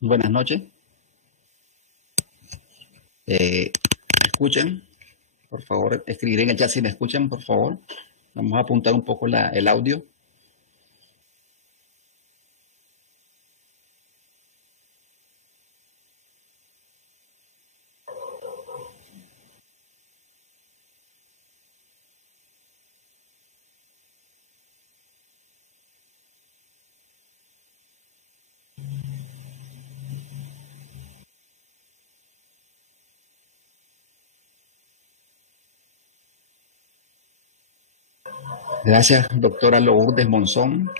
Buenas noches. ¿Me escuchan? Por favor, escribir en el chat si me escuchan, por favor. Vamos a apuntar un poco el audio. Gracias, doctora Lourdes Monzón.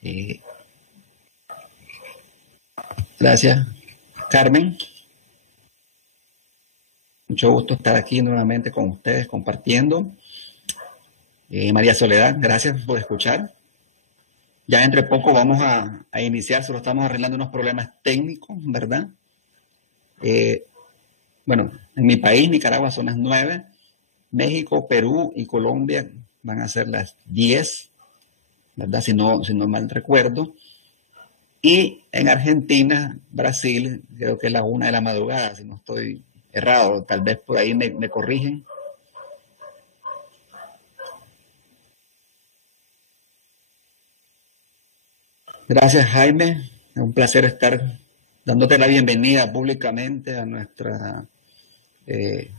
Eh, gracias, Carmen. Mucho gusto estar aquí nuevamente con ustedes compartiendo. María Soledad, gracias por escuchar. Ya entre poco vamos a iniciar, solo estamos arreglando unos problemas técnicos, ¿verdad? Bueno, en mi país, Nicaragua, son las 9. México, Perú y Colombia van a ser las 10, ¿verdad? Si no mal recuerdo. Y en Argentina, Brasil, creo que es la 1 de la madrugada, si no estoy errado, tal vez por ahí me corrigen. Gracias, Jaime. Es un placer estar dándote la bienvenida públicamente a nuestra eh,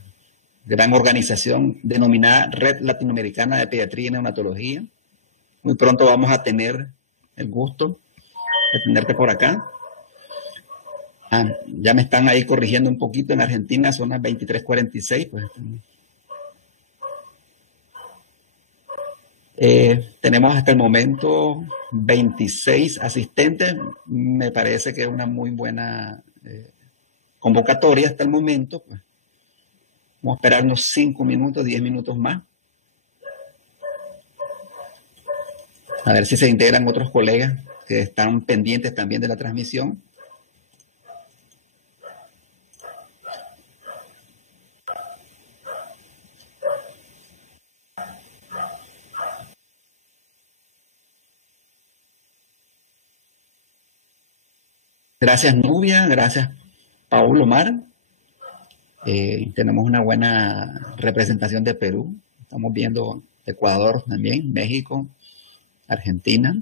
gran organización denominada Red Latinoamericana de Pediatría y Neonatología. Muy pronto vamos a tener el gusto de tenerte por acá. Ya me están ahí corrigiendo un poquito. En Argentina son las 23:46. Pues, tenemos hasta el momento 26 asistentes. Me parece que es una muy buena convocatoria hasta el momento. Pues. Vamos a esperar unos 5 minutos, 10 minutos más. A ver si se integran otros colegas que están pendientes también de la transmisión. Gracias, Nubia. Gracias, Paulo Mar. Tenemos una buena representación de Perú. Estamos viendo Ecuador también, México, Argentina.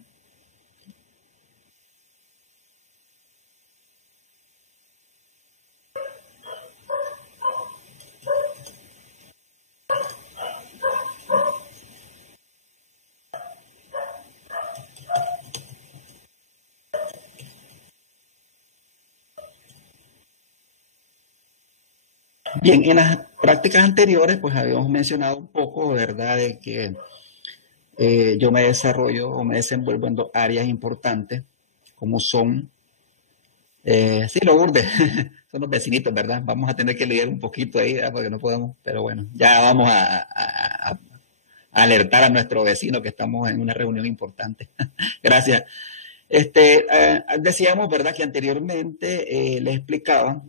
Bien, en las prácticas anteriores, pues habíamos mencionado un poco, ¿verdad?, de que yo me desarrollo o me desenvuelvo en dos áreas importantes, como son, sí, los urdes, son los vecinitos, ¿verdad? Vamos a tener que leer un poquito ahí, ¿verdad? Porque no podemos, pero bueno, ya vamos a alertar a nuestro vecino que estamos en una reunión importante. Gracias. Decíamos, ¿verdad?, que anteriormente les explicaba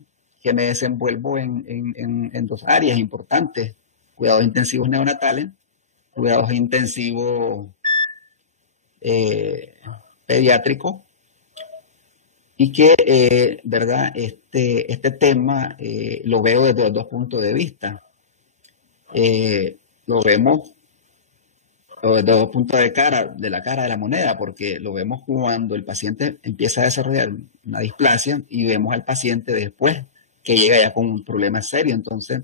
que me desenvuelvo en dos áreas importantes: cuidados intensivos neonatales, cuidados intensivos eh, pediátricos, y que, ¿verdad?, este tema lo veo desde los dos puntos de vista. Lo vemos desde dos puntos de la cara de la moneda, porque lo vemos cuando el paciente empieza a desarrollar una displasia y vemos al paciente después que llega ya con un problema serio. Entonces,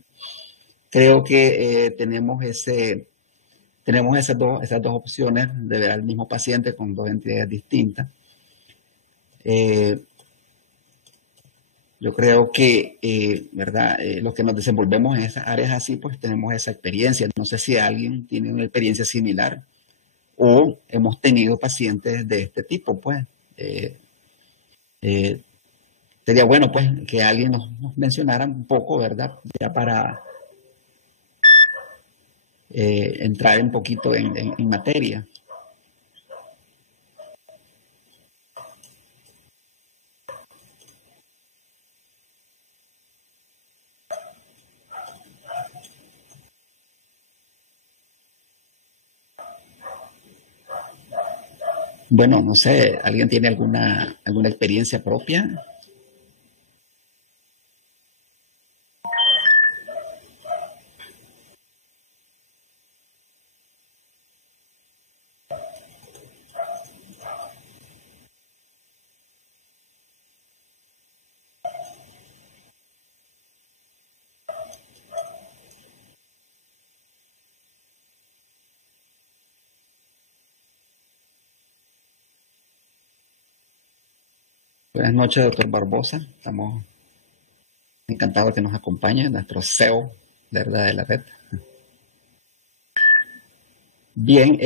creo que tenemos esas dos opciones de ver al mismo paciente con dos entidades distintas. Yo creo que, ¿verdad? Los que nos desenvolvemos en esas áreas así, pues tenemos esa experiencia. No sé si alguien tiene una experiencia similar o hemos tenido pacientes de este tipo, pues. Eh, Sería bueno, pues, que alguien nos mencionara un poco, ¿verdad? Ya para entrar un poquito en materia. Bueno, no sé, ¿alguien tiene alguna experiencia propia? Buenas noches, doctor Barbosa. Estamos encantados de que nos acompañe nuestro CEO, ¿verdad?, de la red. Bien,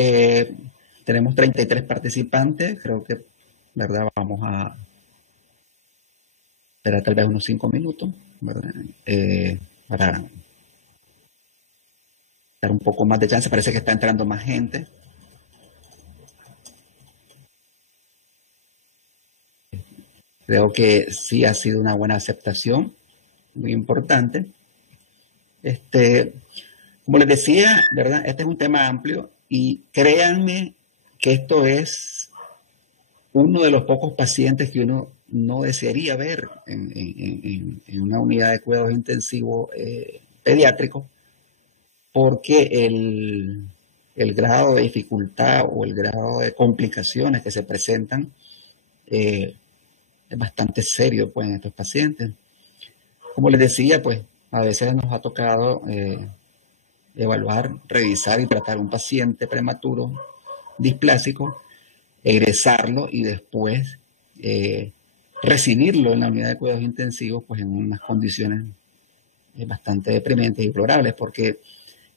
tenemos 33 participantes. Creo que, ¿verdad? Vamos a esperar tal vez unos 5 minutos, ¿verdad? Para dar un poco más de chance. Parece que está entrando más gente. Creo que sí ha sido una buena aceptación, muy importante. Como les decía, ¿verdad? Este es un tema amplio y créanme que esto es uno de los pocos pacientes que uno no desearía ver en una unidad de cuidados intensivos pediátricos, porque el grado de dificultad o el grado de complicaciones que se presentan eh, es bastante serio, pues, en estos pacientes. Como les decía, pues a veces nos ha tocado evaluar, revisar y tratar un paciente prematuro displásico, egresarlo y después eh, recibirlo en la unidad de cuidados intensivos, pues en unas condiciones bastante deprimentes y deplorables, porque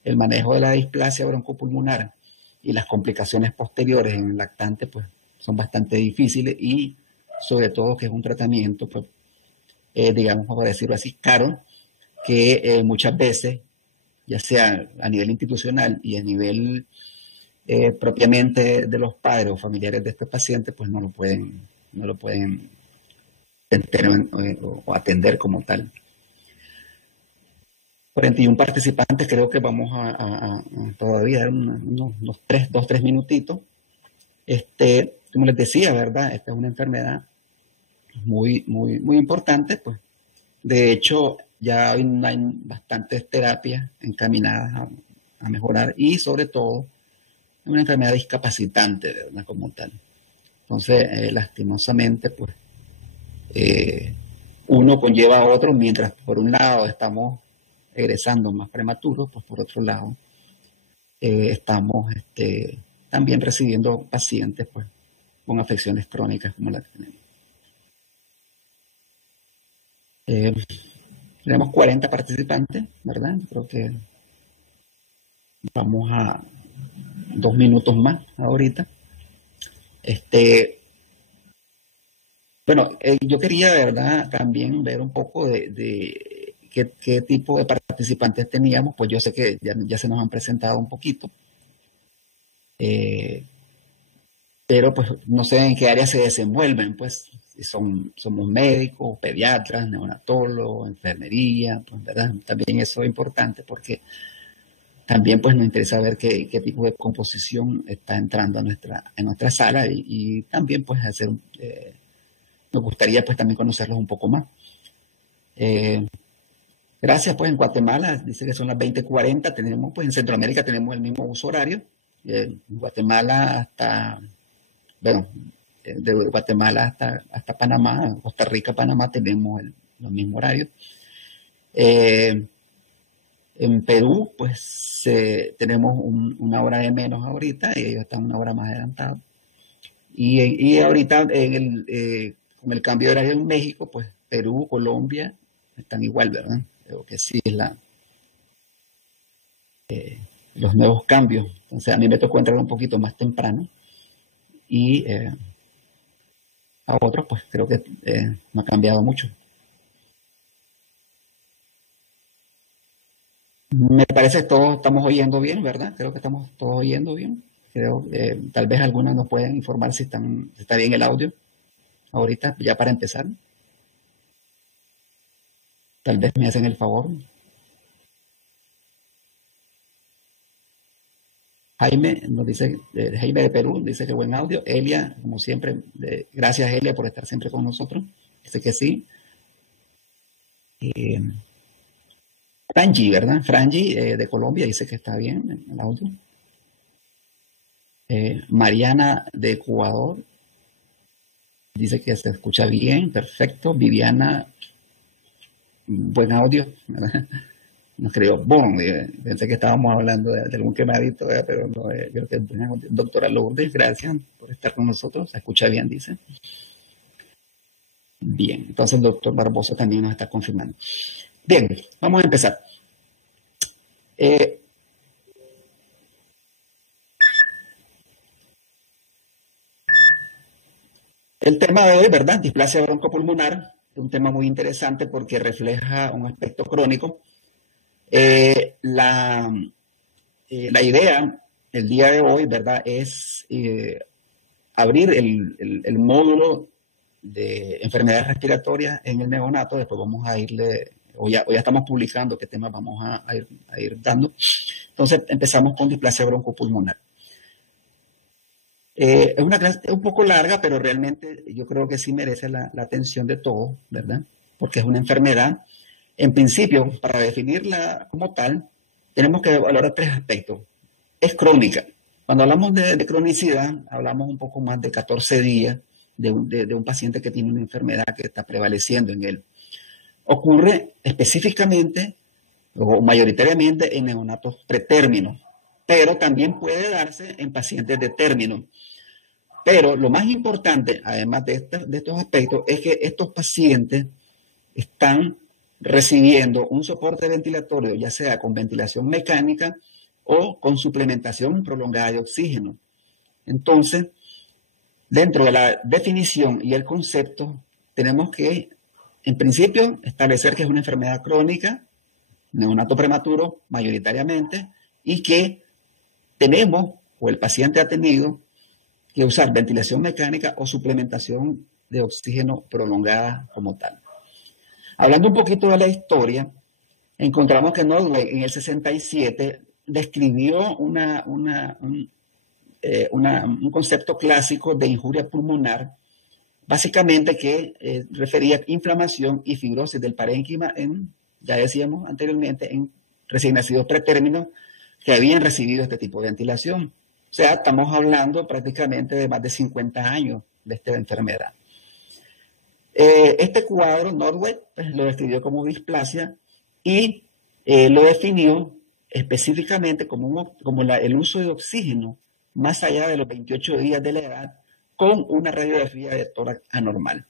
el manejo de la displasia broncopulmonar y las complicaciones posteriores en el lactante, pues son bastante difíciles y sobre todo que es un tratamiento, pues, digamos, por decirlo así, caro, que muchas veces, ya sea a nivel institucional y a nivel propiamente de los padres o familiares de estos pacientes, pues no lo pueden atender, o atender como tal. 41 participantes, creo que vamos a todavía dar unos 3 minutitos. Como les decía, ¿verdad? Esta es una enfermedad muy, muy, muy importante, pues. De hecho, ya hay bastantes terapias encaminadas a mejorar y sobre todo es una enfermedad discapacitante, ¿verdad? Como tal. Entonces, lastimosamente, pues, eh, uno conlleva a otro, mientras por un lado estamos egresando más prematuros, pues por otro lado estamos también recibiendo pacientes, pues, con afecciones crónicas como la que tenemos. Eh, Tenemos 40 participantes, ¿verdad? Creo que vamos a 2 minutos más ahorita. Bueno, yo quería, ¿verdad?, también ver un poco de qué tipo de participantes teníamos, pues yo sé que ya se nos han presentado un poquito, eh, pero pues no sé en qué área se desenvuelven, pues si somos médicos, pediatras, neonatólogos, enfermería, pues verdad, también eso es importante porque también pues nos interesa ver qué tipo de composición está entrando en nuestra sala y también pues nos gustaría pues también conocerlos un poco más. Eh, Gracias, pues en Guatemala dice que son las 20:40, tenemos pues en Centroamérica tenemos el mismo uso horario, en Guatemala hasta, bueno, de Guatemala hasta Panamá, Costa Rica, Panamá tenemos los mismos horarios. Eh, en Perú pues tenemos una hora de menos ahorita y ellos están una hora más adelantados. Y ahorita con el cambio de horario en México, pues Perú, Colombia están igual, ¿verdad? Creo que sí es los nuevos cambios. Entonces a mí me tocó entrar un poquito más temprano y a otros pues creo que no ha cambiado mucho. Me parece que todos estamos oyendo bien, ¿verdad? Creo que estamos todos oyendo bien. Creo que tal vez algunos nos pueden informar si está bien el audio ahorita, ya para empezar. Tal vez me hacen el favor. Jaime nos dice, Jaime de Perú, dice que buen audio. Elia, como siempre, gracias Elia por estar siempre con nosotros. Dice que sí. Frangi, ¿verdad? Frangi de Colombia dice que está bien el audio. Mariana de Ecuador dice que se escucha bien, perfecto. Viviana, buen audio, ¿verdad? Nos creo, pensé que estábamos hablando de algún quemadito, ¿verdad? Pero no, creo que doctora Lourdes, gracias por estar con nosotros, se escucha bien, dice. Bien, entonces el doctor Barbosa también nos está confirmando. Bien, vamos a empezar. El tema de hoy, ¿verdad? Displasia broncopulmonar, es un tema muy interesante porque refleja un aspecto crónico. La idea el día de hoy, ¿verdad?, es abrir el módulo de enfermedades respiratorias en el neonato. Después vamos a irle, o ya estamos publicando qué temas vamos a ir dando. Entonces empezamos con displasia broncopulmonar. Es una clase un poco larga, pero realmente yo creo que sí merece la atención de todos, ¿verdad? Porque es una enfermedad. En principio, para definirla como tal, tenemos que valorar tres aspectos. Es crónica. Cuando hablamos de cronicidad, hablamos un poco más de 14 días de un paciente que tiene una enfermedad que está prevaleciendo en él. Ocurre específicamente o mayoritariamente en neonatos pretérminos, pero también puede darse en pacientes de término. Pero lo más importante, además de estos aspectos, es que estos pacientes están recibiendo un soporte ventilatorio, ya sea con ventilación mecánica o con suplementación prolongada de oxígeno. Entonces, dentro de la definición y el concepto, tenemos que, en principio, establecer que es una enfermedad crónica, neonato prematuro mayoritariamente, y que tenemos, o el paciente ha tenido, que usar ventilación mecánica o suplementación de oxígeno prolongada como tal. Hablando un poquito de la historia, encontramos que Nordway en el 67 describió un concepto clásico de injuria pulmonar, básicamente que refería a inflamación y fibrosis del parénquima en, ya decíamos anteriormente, en recién nacidos pretérminos que habían recibido este tipo de ventilación. O sea, estamos hablando prácticamente de más de 50 años de esta enfermedad. Este cuadro, Nordway, pues, lo describió como displasia y lo definió específicamente como el uso de oxígeno más allá de los 28 días de la edad con una radiografía de tórax anormal.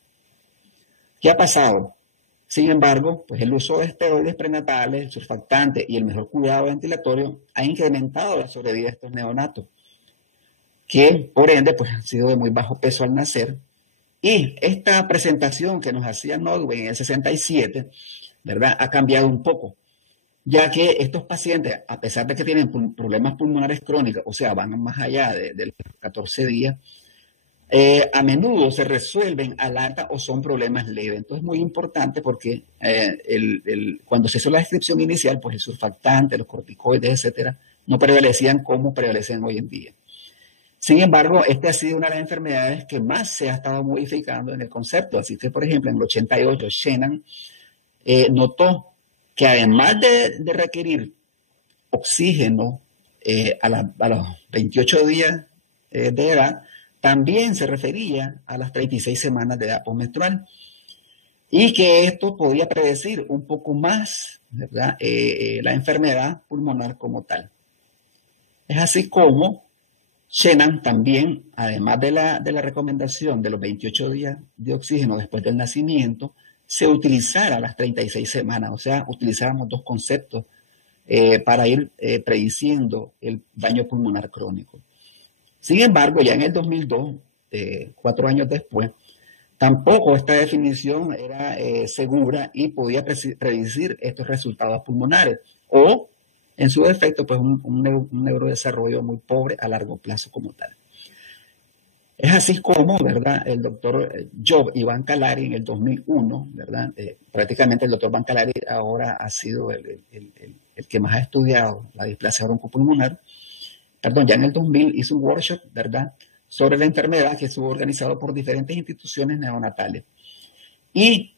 ¿Qué ha pasado? Sin embargo, pues el uso de esteroides prenatales, surfactantes y el mejor cuidado ventilatorio ha incrementado la sobrevida de estos neonatos, que por ende pues, han sido de muy bajo peso al nacer. Y esta presentación que nos hacía Nordway en el 67, ¿verdad?, ha cambiado un poco, ya que estos pacientes, a pesar de que tienen problemas pulmonares crónicos, o sea, van más allá de los 14 días, a menudo se resuelven al alta o son problemas leves. Entonces es muy importante porque cuando se hizo la descripción inicial, pues el surfactante, los corticoides, etcétera, no prevalecían como prevalecen hoy en día. Sin embargo, esta ha sido una de las enfermedades que más se ha estado modificando en el concepto. Así que, por ejemplo, en el 88, Shannon notó que además de requerir oxígeno a los 28 días de edad, también se refería a las 36 semanas de edad postmenstrual y que esto podía predecir un poco más, ¿verdad?, la enfermedad pulmonar como tal. Es así como Shannon también, además de la recomendación de los 28 días de oxígeno después del nacimiento, se utilizara las 36 semanas, o sea, utilizáramos dos conceptos para ir prediciendo el daño pulmonar crónico. Sin embargo, ya en el 2002, 4 años después, tampoco esta definición era segura y podía predecir estos resultados pulmonares o, en su defecto, pues un neurodesarrollo muy pobre a largo plazo como tal. Es así como, ¿verdad?, el doctor Job Iván Calari en el 2001, ¿verdad?, prácticamente el doctor Iván Calari ahora ha sido el que más ha estudiado la displasia broncopulmonar, perdón, ya en el 2000 hizo un workshop, ¿verdad?, sobre la enfermedad que estuvo organizado por diferentes instituciones neonatales. Y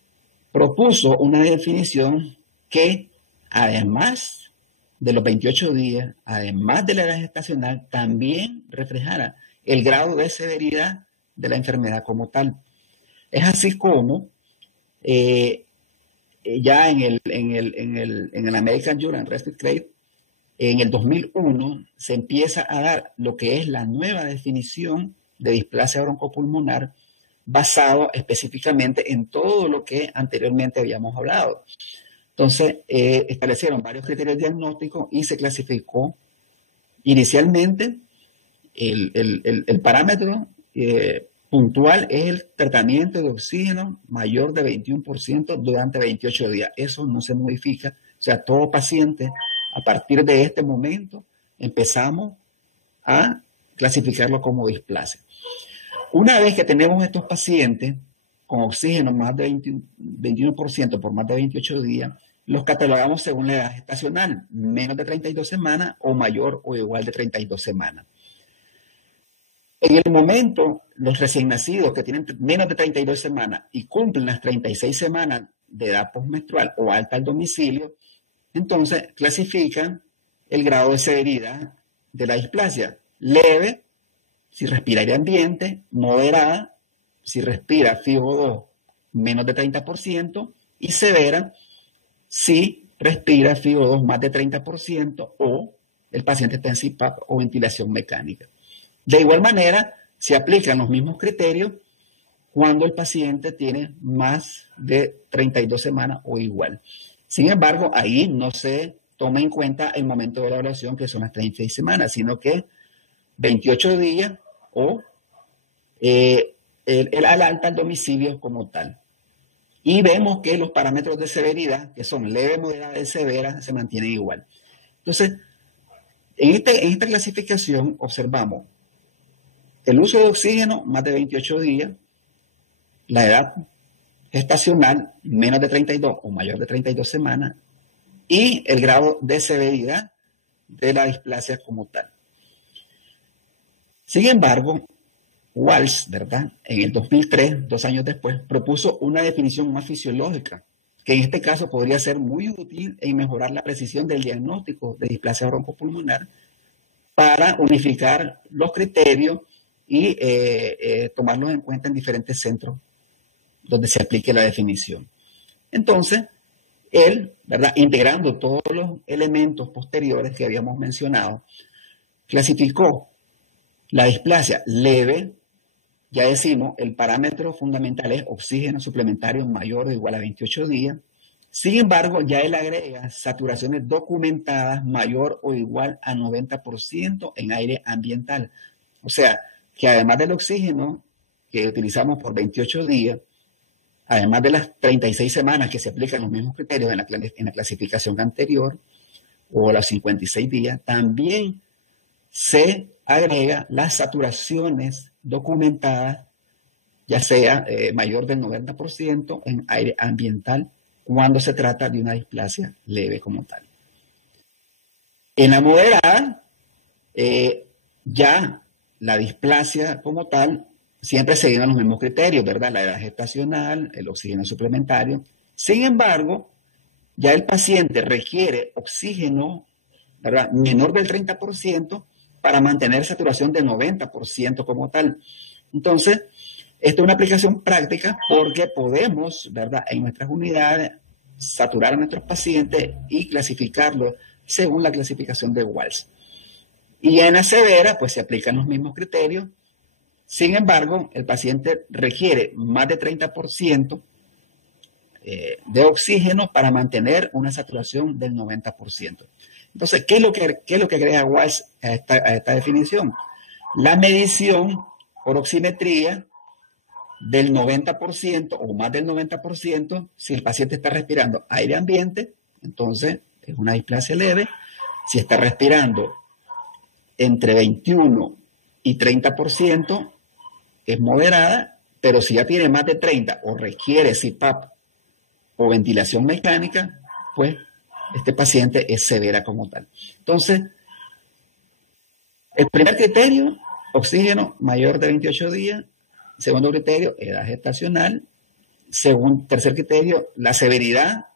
propuso una definición que, además de los 28 días, además de la edad gestacional, también reflejara el grado de severidad de la enfermedad como tal. Es así como ya en el American Journal of Respiratory, en el 2001 se empieza a dar lo que es la nueva definición de displasia broncopulmonar, basado específicamente en todo lo que anteriormente habíamos hablado. Entonces, establecieron varios criterios diagnósticos y se clasificó inicialmente el parámetro puntual es el tratamiento de oxígeno mayor de 21% durante 28 días. Eso no se modifica. O sea, todo paciente, a partir de este momento, empezamos a clasificarlo como displasia. Una vez que tenemos estos pacientes con oxígeno más de 21% por más de 28 días, los catalogamos según la edad gestacional, menos de 32 semanas o mayor o igual de 32 semanas. En el momento, los recién nacidos que tienen menos de 32 semanas y cumplen las 36 semanas de edad postmenstrual o alta al domicilio, entonces clasifican el grado de severidad de la displasia. Leve, si respira aire ambiente; moderada, si respira FiO2 menos de 30%; y severa, si respira FiO2 más de 30% o el paciente está en CPAP o ventilación mecánica. De igual manera, se aplican los mismos criterios cuando el paciente tiene más de 32 semanas o igual. Sin embargo, ahí no se toma en cuenta el momento de la evaluación, que son las 36 semanas, sino que 28 días o el alta al domicilio como tal. Y vemos que los parámetros de severidad, que son leve, moderada y severa, se mantienen igual. Entonces, en esta clasificación observamos el uso de oxígeno más de 28 días, la edad gestacional menos de 32 o mayor de 32 semanas y el grado de severidad de la displasia como tal. Sin embargo, Walsh, ¿verdad?, en el 2003, 2 años después, propuso una definición más fisiológica, que en este caso podría ser muy útil en mejorar la precisión del diagnóstico de displasia broncopulmonar para unificar los criterios y tomarlos en cuenta en diferentes centros donde se aplique la definición. Entonces, él, ¿verdad?, integrando todos los elementos posteriores que habíamos mencionado, clasificó la displasia leve. Ya decimos, el parámetro fundamental es oxígeno suplementario mayor o igual a 28 días. Sin embargo, ya él agrega saturaciones documentadas mayor o igual a 90% en aire ambiental. O sea, que además del oxígeno que utilizamos por 28 días, además de las 36 semanas que se aplican los mismos criterios en la clasificación anterior, o los 56 días, también se agrega las saturaciones documentadas, ya sea mayor del 90% en aire ambiental, cuando se trata de una displasia leve como tal. En la moderada, ya la displasia como tal, siempre seguido los mismos criterios, ¿verdad? La edad gestacional, el oxígeno suplementario. Sin embargo, ya el paciente requiere oxígeno, ¿verdad?, menor del 30% para mantener saturación del 90% como tal. Entonces, esta es una aplicación práctica porque podemos, ¿verdad?, en nuestras unidades saturar a nuestros pacientes y clasificarlos según la clasificación de Walsh. Y en la severa, pues se aplican los mismos criterios. Sin embargo, el paciente requiere más de 30% de oxígeno para mantener una saturación del 90%. Entonces, ¿qué es lo que agrega Walsh a esta definición? La medición por oximetría del 90% o más del 90%, si el paciente está respirando aire ambiente, entonces es una displasia leve. Si está respirando entre 21 y 30%, es moderada, pero si ya tiene más de 30 o requiere CPAP o ventilación mecánica, pues este paciente es severa como tal. Entonces, El primer criterio, oxígeno mayor de 28 días. Segundo criterio, edad gestacional. Tercer criterio, la severidad.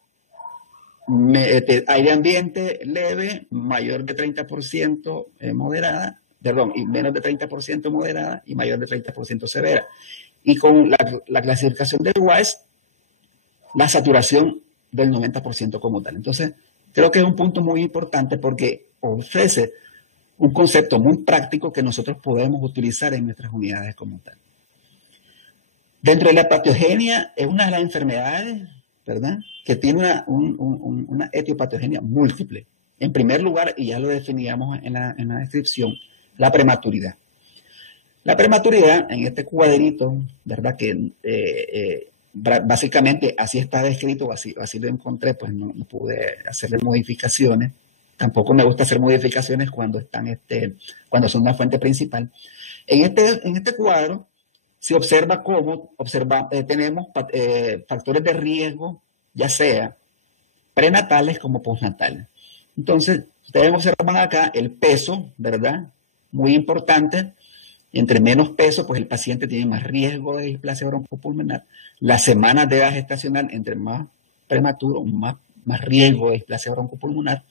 Aire ambiente leve, mayor de 30% moderada, perdón, y menos de 30% moderada y mayor de 30% severa. Y con la clasificación del WAES, la saturación del 90% como tal. Entonces, creo que es un punto muy importante porque ofrece un concepto muy práctico que nosotros podemos utilizar en nuestras unidades como tal. Dentro de la patogenia es una de las enfermedades, ¿verdad?, que tiene una etiopatogenia múltiple. En primer lugar, y ya lo definíamos en la descripción, la prematuridad. La prematuridad, en este cuadrito, ¿verdad?, que básicamente así está descrito, así lo encontré, pues no pude hacerle modificaciones. Tampoco me gusta hacer modificaciones cuando son una fuente principal. En este cuadro se observa cómo tenemos factores de riesgo, ya sea prenatales como postnatales. Entonces, ustedes observan acá el peso, ¿verdad? Muy importante. Entre menos peso, pues el paciente tiene más riesgo de displasia broncopulmonar. Las semanas de edad gestacional, entre más prematuro, más riesgo de displasia broncopulmonar.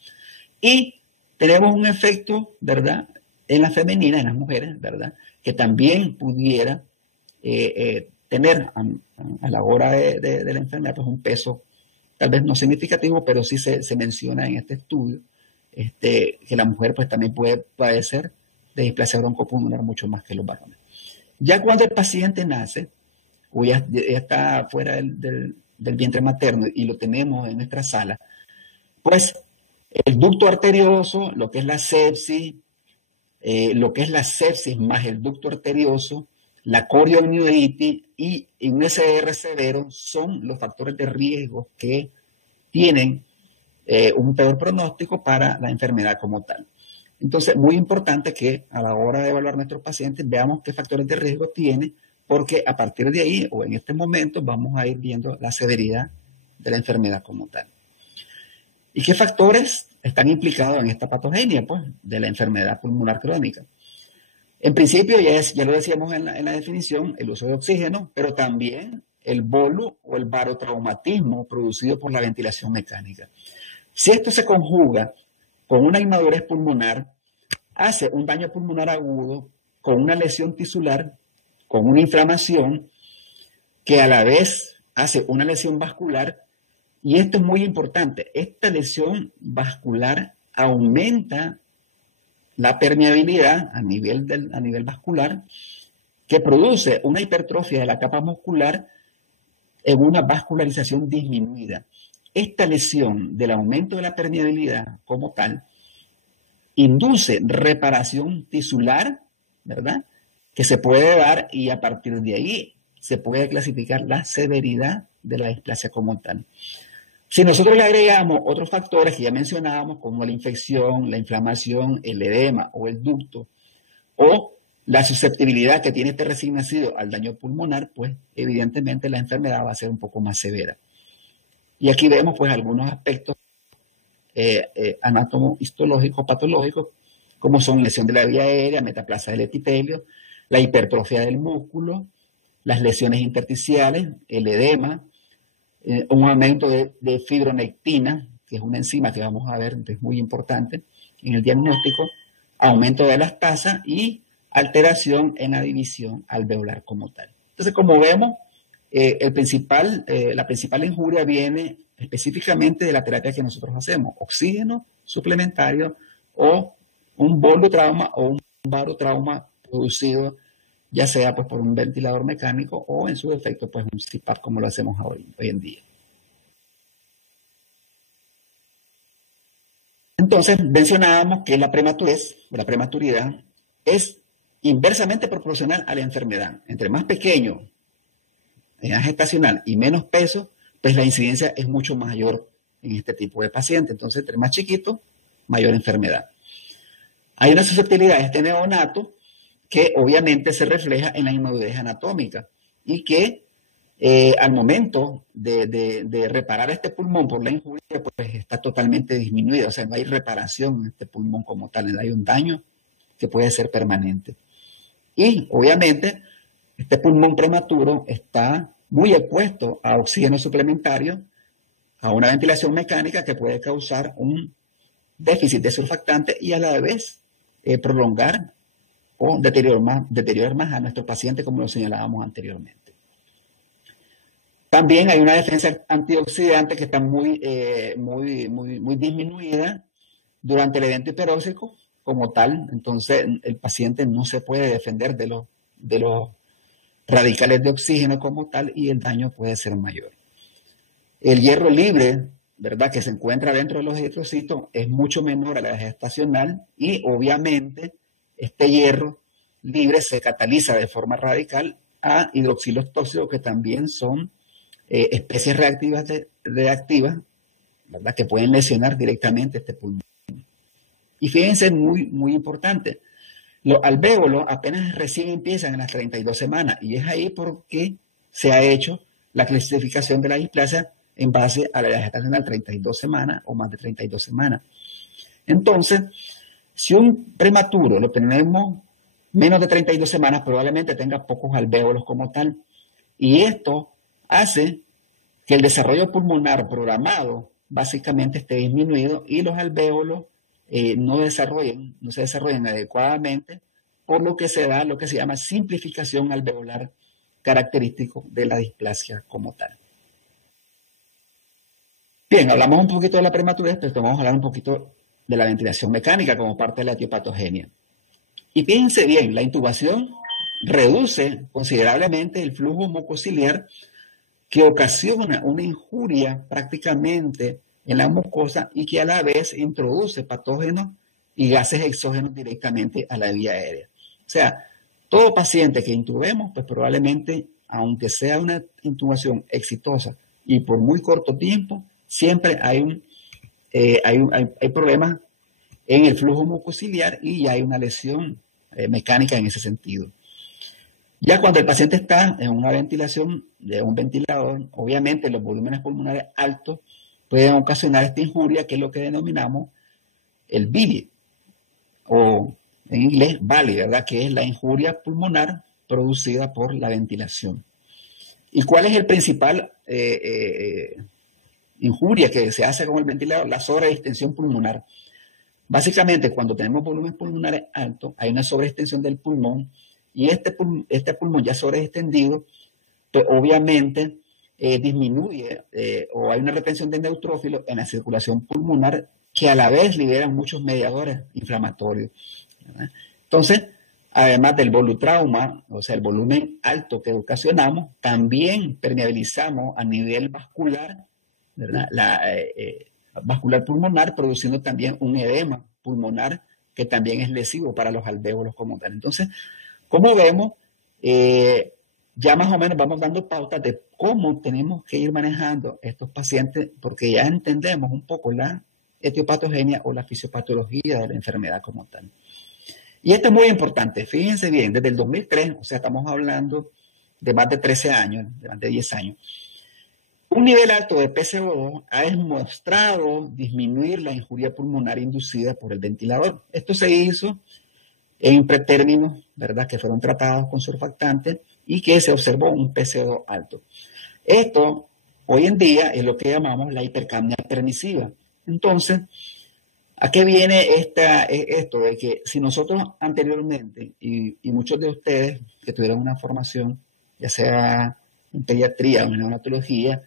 Y tenemos un efecto, ¿verdad?, en la femenina, en las mujeres, ¿verdad?, que también pudiera tener a la hora de la enfermedad, pues un peso tal vez no significativo, pero sí se menciona en este estudio que la mujer pues también puede padecer de displasia broncopulmonar mucho más que los varones. Ya cuando el paciente nace, o ya está fuera del vientre materno y lo tenemos en nuestra sala, pues el ducto arterioso, lo que es la sepsis más el ducto arterioso, la corioamnionitis y un SR severo son los factores de riesgo que tienen un peor pronóstico para la enfermedad como tal. Entonces, muy importante que a la hora de evaluar a nuestros pacientes veamos qué factores de riesgo tiene, porque a partir de ahí o en este momento vamos a ir viendo la severidad de la enfermedad como tal. ¿Y qué factores están implicados en esta patogenia, pues, de la enfermedad pulmonar crónica? En principio, ya lo decíamos en la definición, el uso de oxígeno, pero también el bolo o el barotraumatismo producido por la ventilación mecánica. Si esto se conjuga con una inmadurez pulmonar, hace un daño pulmonar agudo, con una lesión tisular, con una inflamación, que a la vez hace una lesión vascular. Y esto es muy importante, esta lesión vascular aumenta la permeabilidad a nivel vascular, que produce una hipertrofia de la capa muscular en una vascularización disminuida. Esta lesión del aumento de la permeabilidad como tal induce reparación tisular, ¿verdad?, que se puede dar y a partir de ahí se puede clasificar la severidad de la displasia como tal. Si nosotros le agregamos otros factores que ya mencionábamos, como la infección, la inflamación, el edema o el ducto, o la susceptibilidad que tiene este recién nacido al daño pulmonar, pues evidentemente la enfermedad va a ser un poco más severa. Y aquí vemos pues algunos aspectos anatómico-histológicos, patológicos, como son lesión de la vía aérea, metaplasia del epitelio, la hipertrofia del músculo, las lesiones intersticiales, el edema, un aumento de fibronectina, que es una enzima que vamos a ver, que es muy importante en el diagnóstico, aumento de las tasas y alteración en la división alveolar como tal. Entonces, como vemos, la principal injuria viene específicamente de la terapia que nosotros hacemos, oxígeno suplementario o un bolotrauma o un barotrauma producido ya sea pues por un ventilador mecánico o en su defecto pues un CPAP como lo hacemos hoy en día. Entonces mencionábamos que la prematurez o la prematuridad es inversamente proporcional a la enfermedad. Entre más pequeño, edad gestacional y menos peso, pues la incidencia es mucho mayor en este tipo de pacientes. Entonces, entre más chiquito, mayor enfermedad. Hay una susceptibilidad de este neonato que obviamente se refleja en la inmadurez anatómica y que al momento de reparar este pulmón por la injuria, pues está totalmente disminuida. O sea, no hay reparación en este pulmón como tal, no hay un daño que puede ser permanente. Y obviamente este pulmón prematuro está muy expuesto a oxígeno suplementario, a una ventilación mecánica que puede causar un déficit de surfactante y a la vez prolongar o deteriorar más a nuestro paciente, como lo señalábamos anteriormente. También hay una defensa antioxidante que está muy disminuida durante el evento hiperóxico como tal. Entonces el paciente no se puede defender de los radicales de oxígeno como tal y el daño puede ser mayor. El hierro libre, ¿verdad?, que se encuentra dentro de los eritrocitos es mucho menor a la gestacional y obviamente este hierro libre se cataliza de forma radical a hidroxilos tóxicos que también son especies reactivas, ¿verdad?, que pueden lesionar directamente este pulmón. Y fíjense, muy importante, los alvéolos apenas recién empiezan en las 32 semanas y es ahí porque se ha hecho la clasificación de la displasia en base a la edad gestacional, 32 semanas o más de 32 semanas. Entonces, si un prematuro lo tenemos menos de 32 semanas, probablemente tenga pocos alvéolos como tal. Y esto hace que el desarrollo pulmonar programado básicamente esté disminuido y los alvéolos no se desarrollen adecuadamente, por lo que se da lo que se llama simplificación alveolar característico de la displasia como tal. Bien, hablamos un poquito de la prematurez, pero vamos a hablar un poquito de la ventilación mecánica como parte de la etiopatogenia. Y fíjense bien, la intubación reduce considerablemente el flujo mucociliar que ocasiona una injuria prácticamente en la mucosa y que a la vez introduce patógenos y gases exógenos directamente a la vía aérea. O sea, todo paciente que intubemos, pues probablemente, aunque sea una intubación exitosa y por muy corto tiempo, siempre hay problemas en el flujo mucociliar y hay una lesión mecánica en ese sentido. Ya cuando el paciente está en una ventilación de un ventilador, obviamente los volúmenes pulmonares altos pueden ocasionar esta injuria, que es lo que denominamos el VIDI, o en inglés VALI, ¿verdad?, que es la injuria pulmonar producida por la ventilación. ¿Y cuál es el principal injuria que se hace con el ventilador? La sobredistensión pulmonar. Básicamente, cuando tenemos volúmenes pulmonares altos, hay una sobreextensión del pulmón y este pulmón ya sobreextendido, pues obviamente disminuye o hay una retención de neutrófilos en la circulación pulmonar que a la vez liberan muchos mediadores inflamatorios, ¿verdad? Entonces, además del volutrauma, o sea, el volumen alto que ocasionamos, también permeabilizamos a nivel vascular, ¿verdad?, vascular pulmonar, produciendo también un edema pulmonar que también es lesivo para los alvéolos como tal. Entonces, como vemos, ya más o menos vamos dando pautas de cómo tenemos que ir manejando estos pacientes, porque ya entendemos un poco la etiopatogenia o la fisiopatología de la enfermedad como tal. Y esto es muy importante, fíjense bien, desde el 2003, o sea, estamos hablando de más de 13 años, de más de 10 años, un nivel alto de PCO2 ha demostrado disminuir la injuria pulmonar inducida por el ventilador. Esto se hizo en pretérminos, ¿verdad?, que fueron tratados con surfactantes y que se observó un PCO2 alto. Esto, hoy en día, es lo que llamamos la hipercapnia permisiva. Entonces, ¿a qué viene esto? De que si nosotros anteriormente, y muchos de ustedes que tuvieron una formación, ya sea en pediatría o en neonatología,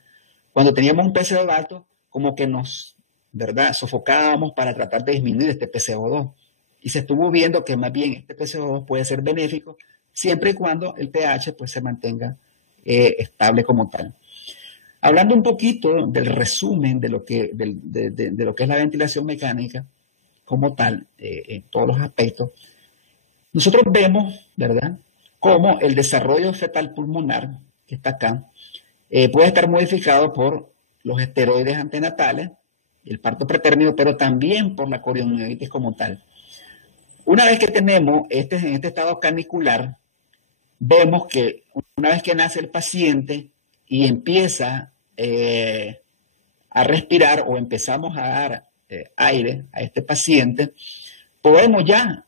cuando teníamos un PCO2 alto, como que nos, ¿verdad?, sofocábamos para tratar de disminuir este PCO2. Y se estuvo viendo que más bien este PCO2 puede ser benéfico siempre y cuando el pH pues, se mantenga estable como tal. Hablando un poquito del resumen de lo que es la ventilación mecánica como tal, en todos los aspectos, nosotros vemos, ¿verdad?, cómo el desarrollo fetal pulmonar, que está acá, puede estar modificado por los esteroides antenatales, el parto pretérmino, pero también por la coriomielitis como tal. Una vez que tenemos en este estado canicular, vemos que una vez que nace el paciente y empieza a respirar o empezamos a dar aire a este paciente, podemos ya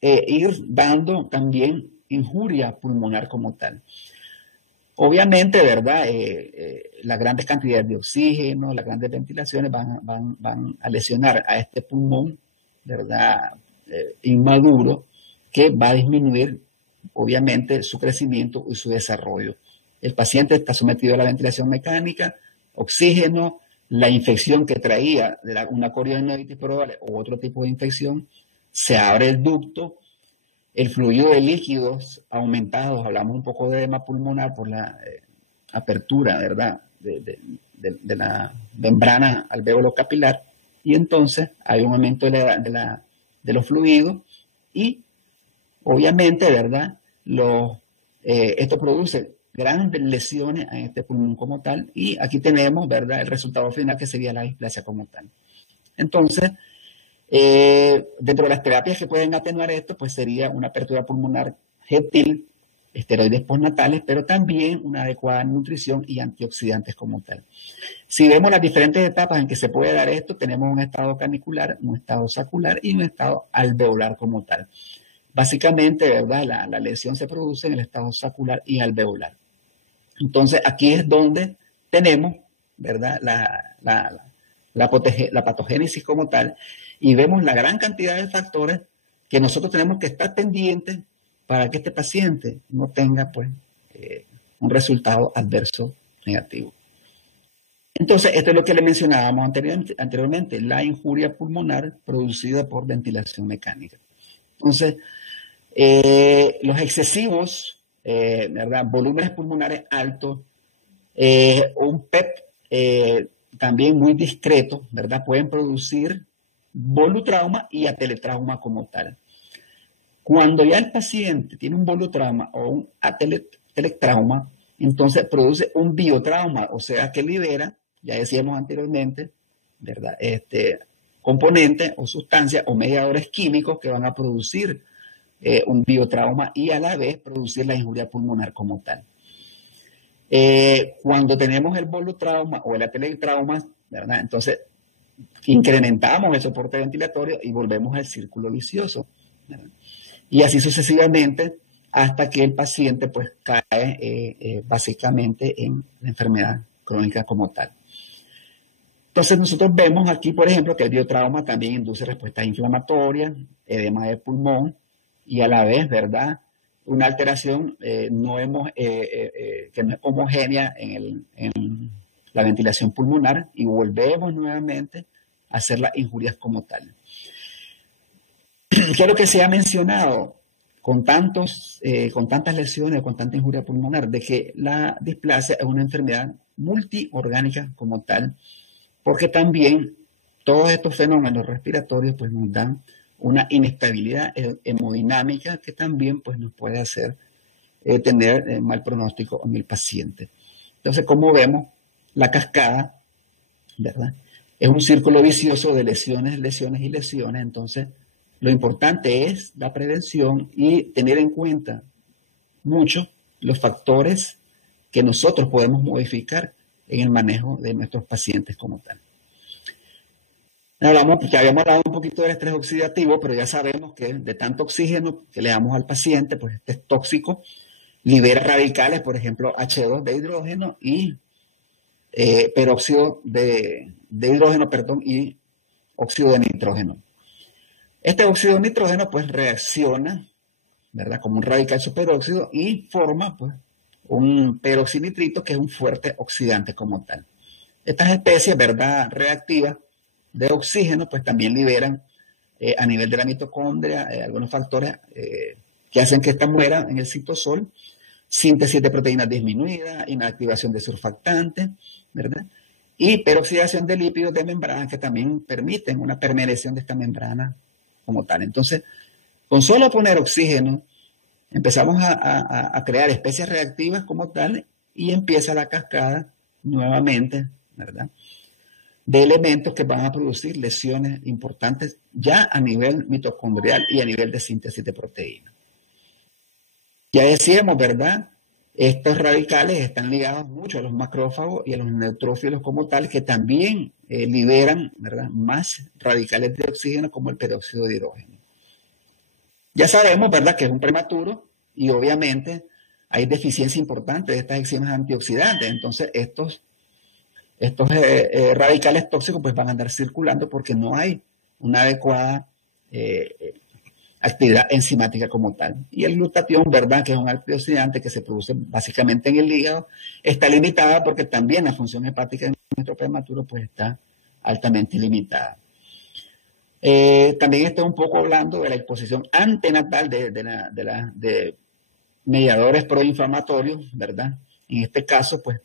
ir dando también injuria pulmonar como tal. Obviamente, ¿verdad? Las grandes cantidades de oxígeno, las grandes ventilaciones van a lesionar a este pulmón, ¿verdad? Inmaduro, que va a disminuir, obviamente, su crecimiento y su desarrollo. El paciente está sometido a la ventilación mecánica, oxígeno, la infección que traía de una corionitis probable o otro tipo de infección, se abre el ducto, el fluido de líquidos aumentados, hablamos un poco de edema pulmonar por la apertura, ¿verdad?, de la membrana alvéolo capilar, y entonces hay un aumento de los fluidos y obviamente, ¿verdad?, esto produce grandes lesiones en este pulmón como tal, y aquí tenemos, ¿verdad?, el resultado final que sería la displasia como tal. Entonces, dentro de las terapias que pueden atenuar esto, pues sería una apertura pulmonar gentil, esteroides postnatales, pero también una adecuada nutrición y antioxidantes como tal. Si vemos las diferentes etapas en que se puede dar esto, tenemos un estado canicular, un estado sacular y un estado alveolar como tal. Básicamente, ¿verdad?, la lesión se produce en el estado sacular y alveolar. Entonces, aquí es donde tenemos, ¿verdad?, la patogénesis como tal, y vemos la gran cantidad de factores que nosotros tenemos que estar pendientes para que este paciente no tenga, pues, un resultado adverso negativo. Entonces, esto es lo que le mencionábamos anteriormente, la injuria pulmonar producida por ventilación mecánica. Entonces, los excesivos, ¿verdad?, volúmenes pulmonares altos, un PEP también muy discreto, ¿verdad?, pueden producir volutrauma y ateletrauma como tal. Cuando ya el paciente tiene un volutrauma o un ateletrauma, entonces produce un biotrauma, o sea que libera, ya decíamos anteriormente, ¿verdad?, componentes o sustancias o mediadores químicos que van a producir un biotrauma y a la vez producir la injuria pulmonar como tal. Cuando tenemos el volutrauma o el ateletrauma, ¿verdad?, entonces incrementamos el soporte ventilatorio y volvemos al círculo vicioso, ¿verdad?, y así sucesivamente hasta que el paciente pues cae básicamente en la enfermedad crónica como tal. Entonces nosotros vemos aquí, por ejemplo, que el biotrauma también induce respuestas inflamatorias, edema de pulmón y a la vez, ¿verdad?, una alteración que no es homogénea en la ventilación pulmonar y volvemos nuevamente a hacer las injurias como tal. Quiero que se ha mencionado con tantas lesiones, con tanta injuria pulmonar, de que la displasia es una enfermedad multiorgánica como tal, porque también todos estos fenómenos respiratorios pues nos dan una inestabilidad hemodinámica que también pues nos puede hacer tener mal pronóstico en el paciente. Entonces, como vemos, la cascada, ¿verdad?, es un círculo vicioso de lesiones, lesiones y lesiones. Entonces, lo importante es la prevención y tener en cuenta mucho los factores que nosotros podemos modificar en el manejo de nuestros pacientes como tal. Ya habíamos hablado un poquito del estrés oxidativo, pero ya sabemos que de tanto oxígeno que le damos al paciente, pues este es tóxico, libera radicales, por ejemplo, H2 de hidrógeno y peróxido de hidrógeno, y óxido de nitrógeno. Este óxido de nitrógeno pues reacciona, ¿verdad?, como un radical superóxido y forma pues un peroxinitrito que es un fuerte oxidante como tal. Estas especies, ¿verdad?, reactivas de oxígeno pues también liberan a nivel de la mitocondria algunos factores que hacen que ésta muera en el citosol, síntesis de proteínas disminuida, inactivación de surfactantes, ¿verdad?, y peroxidación de lípidos de membrana que también permiten una permeación de esta membrana como tal. Entonces, con solo poner oxígeno, empezamos a crear especies reactivas como tal y empieza la cascada nuevamente, ¿verdad?, de elementos que van a producir lesiones importantes ya a nivel mitocondrial y a nivel de síntesis de proteínas. Ya decíamos, ¿verdad?, estos radicales están ligados mucho a los macrófagos y a los neutrófilos como tal, que también liberan, ¿verdad?, más radicales de oxígeno como el peróxido de hidrógeno. Ya sabemos, ¿verdad?, que es un prematuro y obviamente hay deficiencia importante de estas enzimas antioxidantes. Entonces, estos radicales tóxicos pues van a andar circulando porque no hay una adecuada actividad enzimática como tal. Y el glutatión, ¿verdad?, que es un antioxidante que se produce básicamente en el hígado, está limitada porque también la función hepática en nuestro prematuro pues está altamente limitada. También estoy un poco hablando de la exposición antenatal de mediadores proinflamatorios, ¿verdad? En este caso, pues,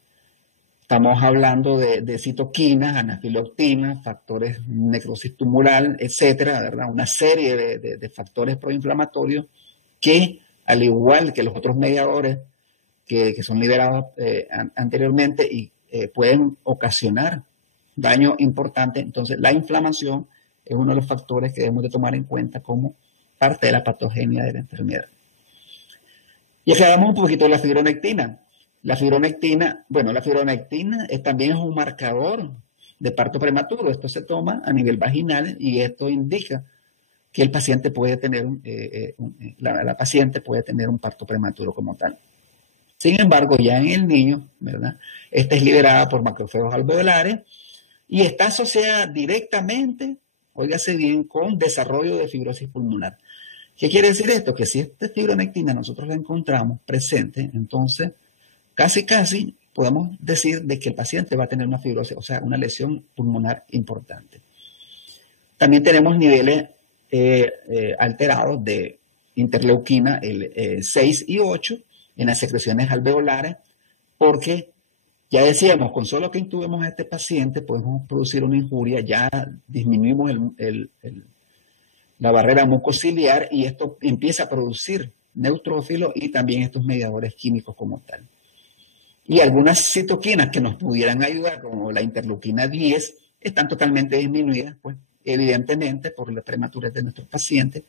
estamos hablando de citoquinas, anafiloctinas, factores necrosis tumoral, etcétera, ¿verdad? Una serie de factores proinflamatorios que, al igual que los otros mediadores que son liberados anteriormente y pueden ocasionar daño importante, entonces la inflamación es uno de los factores que debemos de tomar en cuenta como parte de la patogenia de la enfermedad. Y aquí hablamos un poquito de la fibronectina. La fibronectina, bueno, la fibronectina también es un marcador de parto prematuro. Esto se toma a nivel vaginal y esto indica que el paciente puede tener, la paciente puede tener un parto prematuro como tal. Sin embargo, ya en el niño, ¿verdad?, esta es liberada por macrófagos alveolares y está asociada directamente, óigase bien, con desarrollo de fibrosis pulmonar. ¿Qué quiere decir esto? Que si esta fibronectina nosotros la encontramos presente, entonces casi podemos decir de que el paciente va a tener una fibrosis, o sea, una lesión pulmonar importante. También tenemos niveles alterados de interleuquina, el 6 y 8, en las secreciones alveolares, porque ya decíamos, con solo que intubemos a este paciente podemos producir una injuria, ya disminuimos la barrera mucociliar y esto empieza a producir neutrófilos y también estos mediadores químicos como tal. Y algunas citoquinas que nos pudieran ayudar, como la interleuquina 10, están totalmente disminuidas, pues, evidentemente, por la prematurez de nuestros pacientes.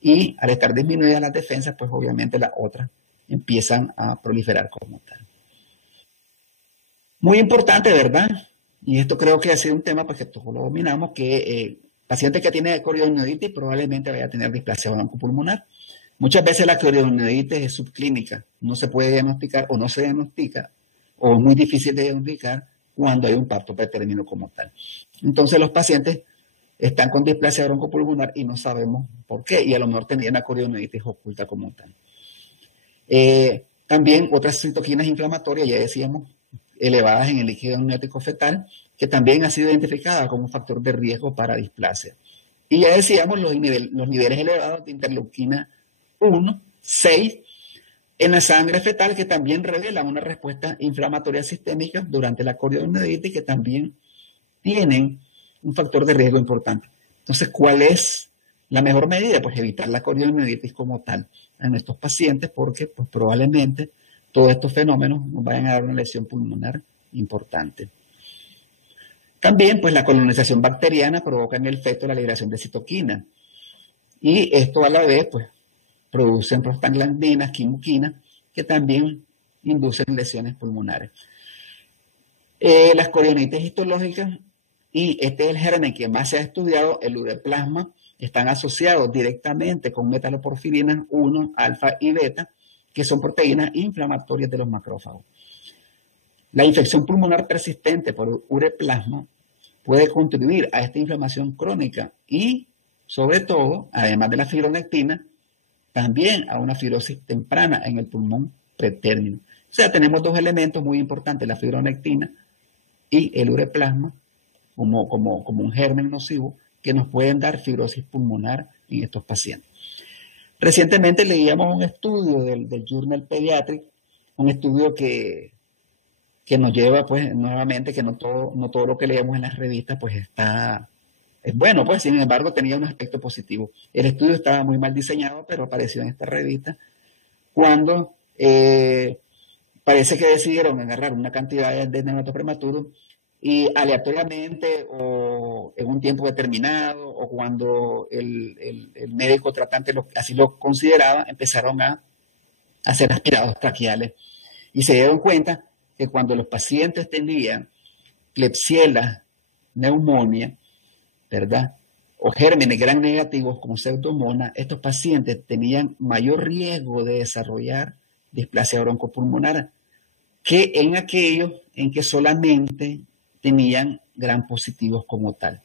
Y al estar disminuidas las defensas, pues obviamente las otras empiezan a proliferar como tal. Muy importante, ¿verdad? Y esto creo que ha sido un tema, pues, que todos lo dominamos, que paciente que tiene corioniditis probablemente vaya a tener displasia broncopulmonar. Muchas veces la corioniditis es subclínica, no se puede diagnosticar o no se diagnostica, o es muy difícil de diagnosticar cuando hay un parto pretérmino como tal. Entonces los pacientes están con displasia broncopulmonar y no sabemos por qué, y a lo mejor tendrían una corioniditis oculta como tal. También otras citoquinas inflamatorias, ya decíamos, elevadas en el líquido amniótico fetal, que también ha sido identificada como un factor de riesgo para displasia. Y ya decíamos los niveles elevados de interleuquina 1, 6, en la sangre fetal, que también revelan una respuesta inflamatoria sistémica durante la corioniditis, que también tienen un factor de riesgo importante. Entonces, ¿cuál es la mejor medida? Pues evitar la corioniditis como tal en estos pacientes, porque pues, probablemente todos estos fenómenos nos vayan a dar una lesión pulmonar importante. También, pues la colonización bacteriana provoca en el feto la liberación de citoquina. Y esto a la vez, pues, producen prostaglandinas, quimoquinas, que también inducen lesiones pulmonares. Las corionitis histológicas, y este es el germen que más se ha estudiado, el ureplasma, están asociados directamente con metaloporfirinas 1, alfa y beta, que son proteínas inflamatorias de los macrófagos. La infección pulmonar persistente por ureplasma puede contribuir a esta inflamación crónica y, sobre todo, además de la fibronectina, también a una fibrosis temprana en el pulmón pretérmino. O sea, tenemos dos elementos muy importantes, la fibronectina y el ureplasma, como un germen nocivo, que nos pueden dar fibrosis pulmonar en estos pacientes. Recientemente leíamos un estudio del Journal Pediatric, un estudio que nos lleva, pues, nuevamente, que no todo lo que leemos en las revistas, pues, es bueno, pues, sin embargo, tenía un aspecto positivo. El estudio estaba muy mal diseñado, pero apareció en esta revista cuando parece que decidieron agarrar una cantidad de neonatos prematuros y aleatoriamente o en un tiempo determinado o cuando el médico tratante así lo consideraba, empezaron a hacer aspirados traqueales y se dieron cuenta que cuando los pacientes tenían Klebsiella, neumonía, ¿verdad? o gérmenes gram negativos como Pseudomonas, estos pacientes tenían mayor riesgo de desarrollar displasia broncopulmonar que en aquellos en que solamente tenían gram positivos como tal.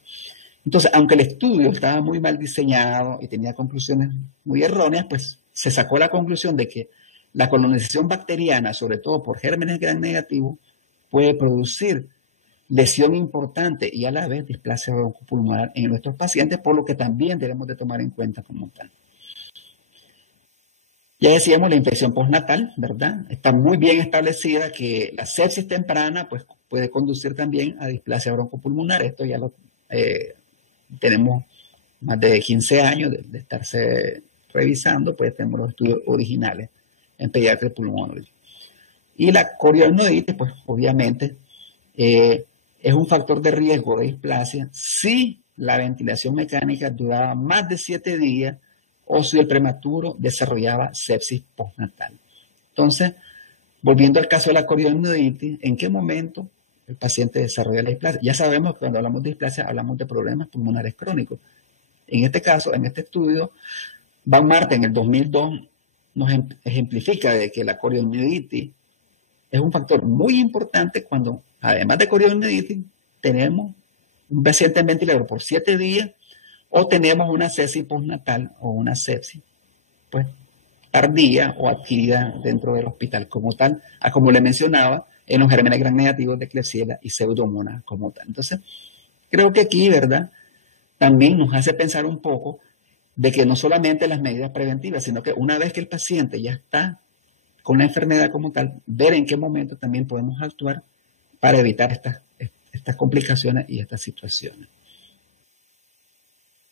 Entonces, aunque el estudio estaba muy mal diseñado y tenía conclusiones muy erróneas, pues se sacó la conclusión de que la colonización bacteriana, sobre todo por gérmenes gram negativos, puede producir lesión importante y a la vez displasia broncopulmonar en nuestros pacientes, por lo que también debemos de tomar en cuenta como tal. Ya decíamos la infección postnatal, ¿verdad? Está muy bien establecida que la sepsis temprana pues, puede conducir también a displasia broncopulmonar. Esto ya lo tenemos más de 15 años de estarse revisando, pues tenemos los estudios originales en pediatría pulmonología. Y la corioiditis, pues obviamente es un factor de riesgo de displasia si la ventilación mecánica duraba más de 7 días o si el prematuro desarrollaba sepsis postnatal. Entonces, volviendo al caso de la corioiditis, ¿en qué momento el paciente desarrolla la displasia? Ya sabemos que cuando hablamos de displasia hablamos de problemas pulmonares crónicos. En este caso, en este estudio, Van Marten en el 2002 nos ejemplifica de que la corioiditis es un factor muy importante cuando, además de corioiditis, tenemos un paciente en ventilador por 7 días o tenemos una sepsis postnatal o una sepsis pues, tardía o adquirida dentro del hospital como tal, como le mencionaba, en los gérmenes gram negativos de Klebsiella y Pseudomonas como tal. Entonces, creo que aquí, ¿verdad?, también nos hace pensar un poco de que no solamente las medidas preventivas, sino que una vez que el paciente ya está con la enfermedad como tal, ver en qué momento también podemos actuar para evitar estas complicaciones y estas situaciones.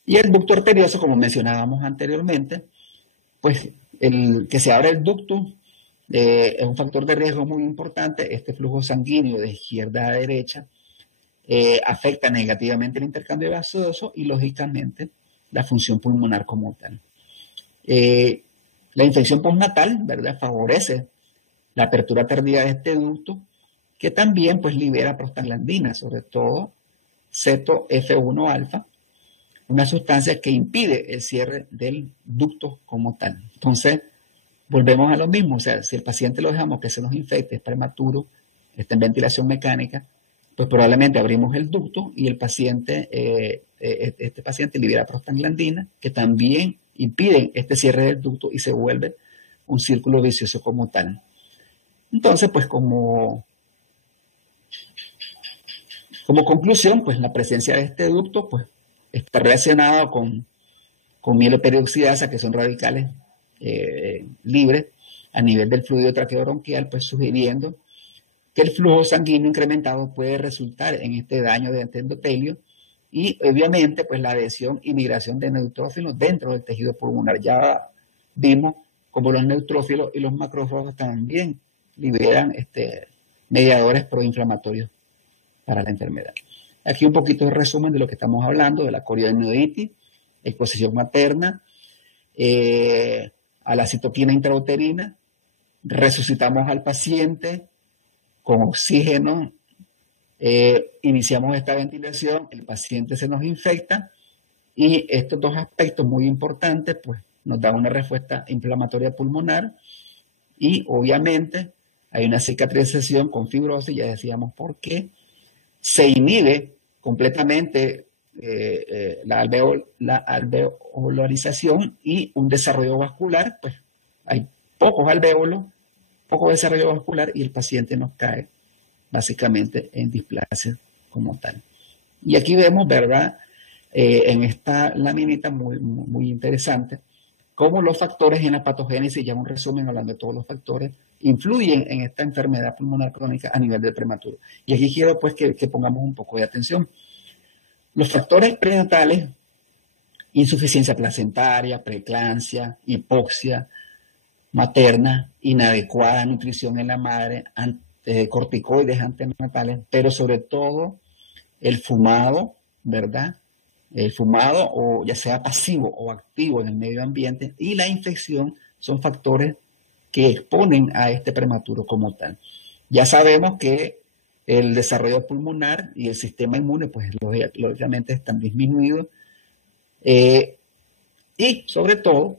Y el ducto arterioso, como mencionábamos anteriormente, pues el que se abra el ducto es un factor de riesgo muy importante. Este flujo sanguíneo de izquierda a derecha afecta negativamente el intercambio gaseoso y, lógicamente, la función pulmonar como tal. La infección postnatal, ¿verdad?, favorece la apertura tardía de este ducto, que también pues libera prostaglandina, sobre todo ceto F1 alfa, una sustancia que impide el cierre del ducto como tal. Entonces, volvemos a lo mismo, o sea, si el paciente lo dejamos que se nos infecte, es prematuro, está en ventilación mecánica, pues probablemente abrimos el ducto y el paciente, este paciente libera prostaglandina, que también impiden este cierre del ducto y se vuelve un círculo vicioso como tal. Entonces, pues como conclusión, pues la presencia de este ducto pues, está relacionado con mieloperoxidasa, que son radicales libres a nivel del fluido traqueobronquial, pues sugiriendo que el flujo sanguíneo incrementado puede resultar en este daño de endotelio y obviamente pues la adhesión y migración de neutrófilos dentro del tejido pulmonar. Ya vimos como los neutrófilos y los macrófagos también liberan mediadores proinflamatorios para la enfermedad. Aquí un poquito de resumen de lo que estamos hablando, de la corioiditis, exposición materna, a la citoquina intrauterina, resucitamos al paciente con oxígeno, iniciamos esta ventilación, el paciente se nos infecta y estos dos aspectos muy importantes pues nos dan una respuesta inflamatoria pulmonar y obviamente hay una cicatrización con fibrosis, ya decíamos por qué, se inhibe completamente la alveolarización y un desarrollo vascular, pues hay pocos alvéolos, poco desarrollo vascular y el paciente nos cae básicamente en displasia como tal. Y aquí vemos, ¿verdad?, en esta laminita muy interesante, cómo los factores en la patogénesis, ya un resumen hablando de todos los factores, influyen en esta enfermedad pulmonar crónica a nivel del prematuro. Y aquí quiero pues que pongamos un poco de atención. Los factores prenatales, insuficiencia placentaria, preeclampsia, hipoxia materna, inadecuada nutrición en la madre, corticoides antenatales, pero sobre todo el fumado, ¿verdad? El fumado, o ya sea pasivo o activo en el medio ambiente, y la infección son factores que exponen a este prematuro como tal. Ya sabemos que el desarrollo pulmonar y el sistema inmune, pues lógicamente están disminuidos Y sobre todo,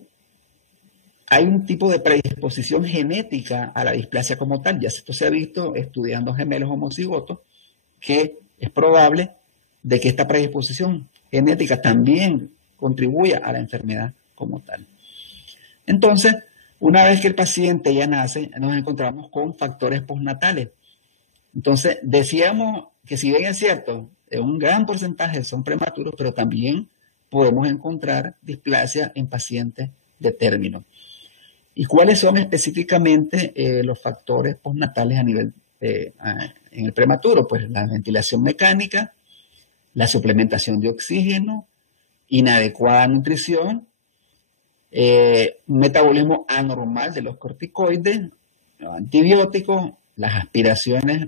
hay un tipo de predisposición genética a la displasia como tal. Ya esto se ha visto estudiando gemelos homocigotos, que es probable de que esta predisposición genética también contribuya a la enfermedad como tal. Entonces, una vez que el paciente ya nace, nos encontramos con factores postnatales. Entonces, decíamos que si bien es cierto, un gran porcentaje son prematuros, pero también podemos encontrar displasia en pacientes de término. ¿Y cuáles son específicamente los factores postnatales a nivel en el prematuro? Pues la ventilación mecánica, la suplementación de oxígeno, inadecuada nutrición, un metabolismo anormal de los corticoides, los antibióticos, las aspiraciones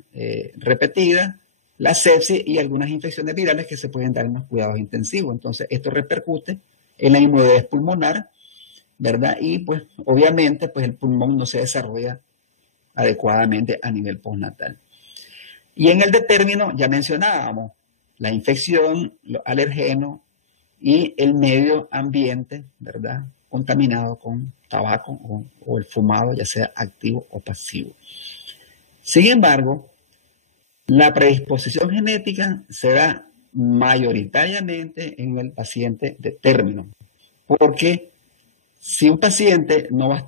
repetidas, la sepsis y algunas infecciones virales que se pueden dar en los cuidados intensivos. Entonces, esto repercute en la inmunidad pulmonar, ¿verdad? Y pues obviamente pues el pulmón no se desarrolla adecuadamente a nivel postnatal. Y en el de término ya mencionábamos la infección, los alergenos y el medio ambiente, ¿verdad? Contaminado con tabaco o el fumado, ya sea activo o pasivo. Sin embargo, la predisposición genética se da mayoritariamente en el paciente de término, porque si un paciente no va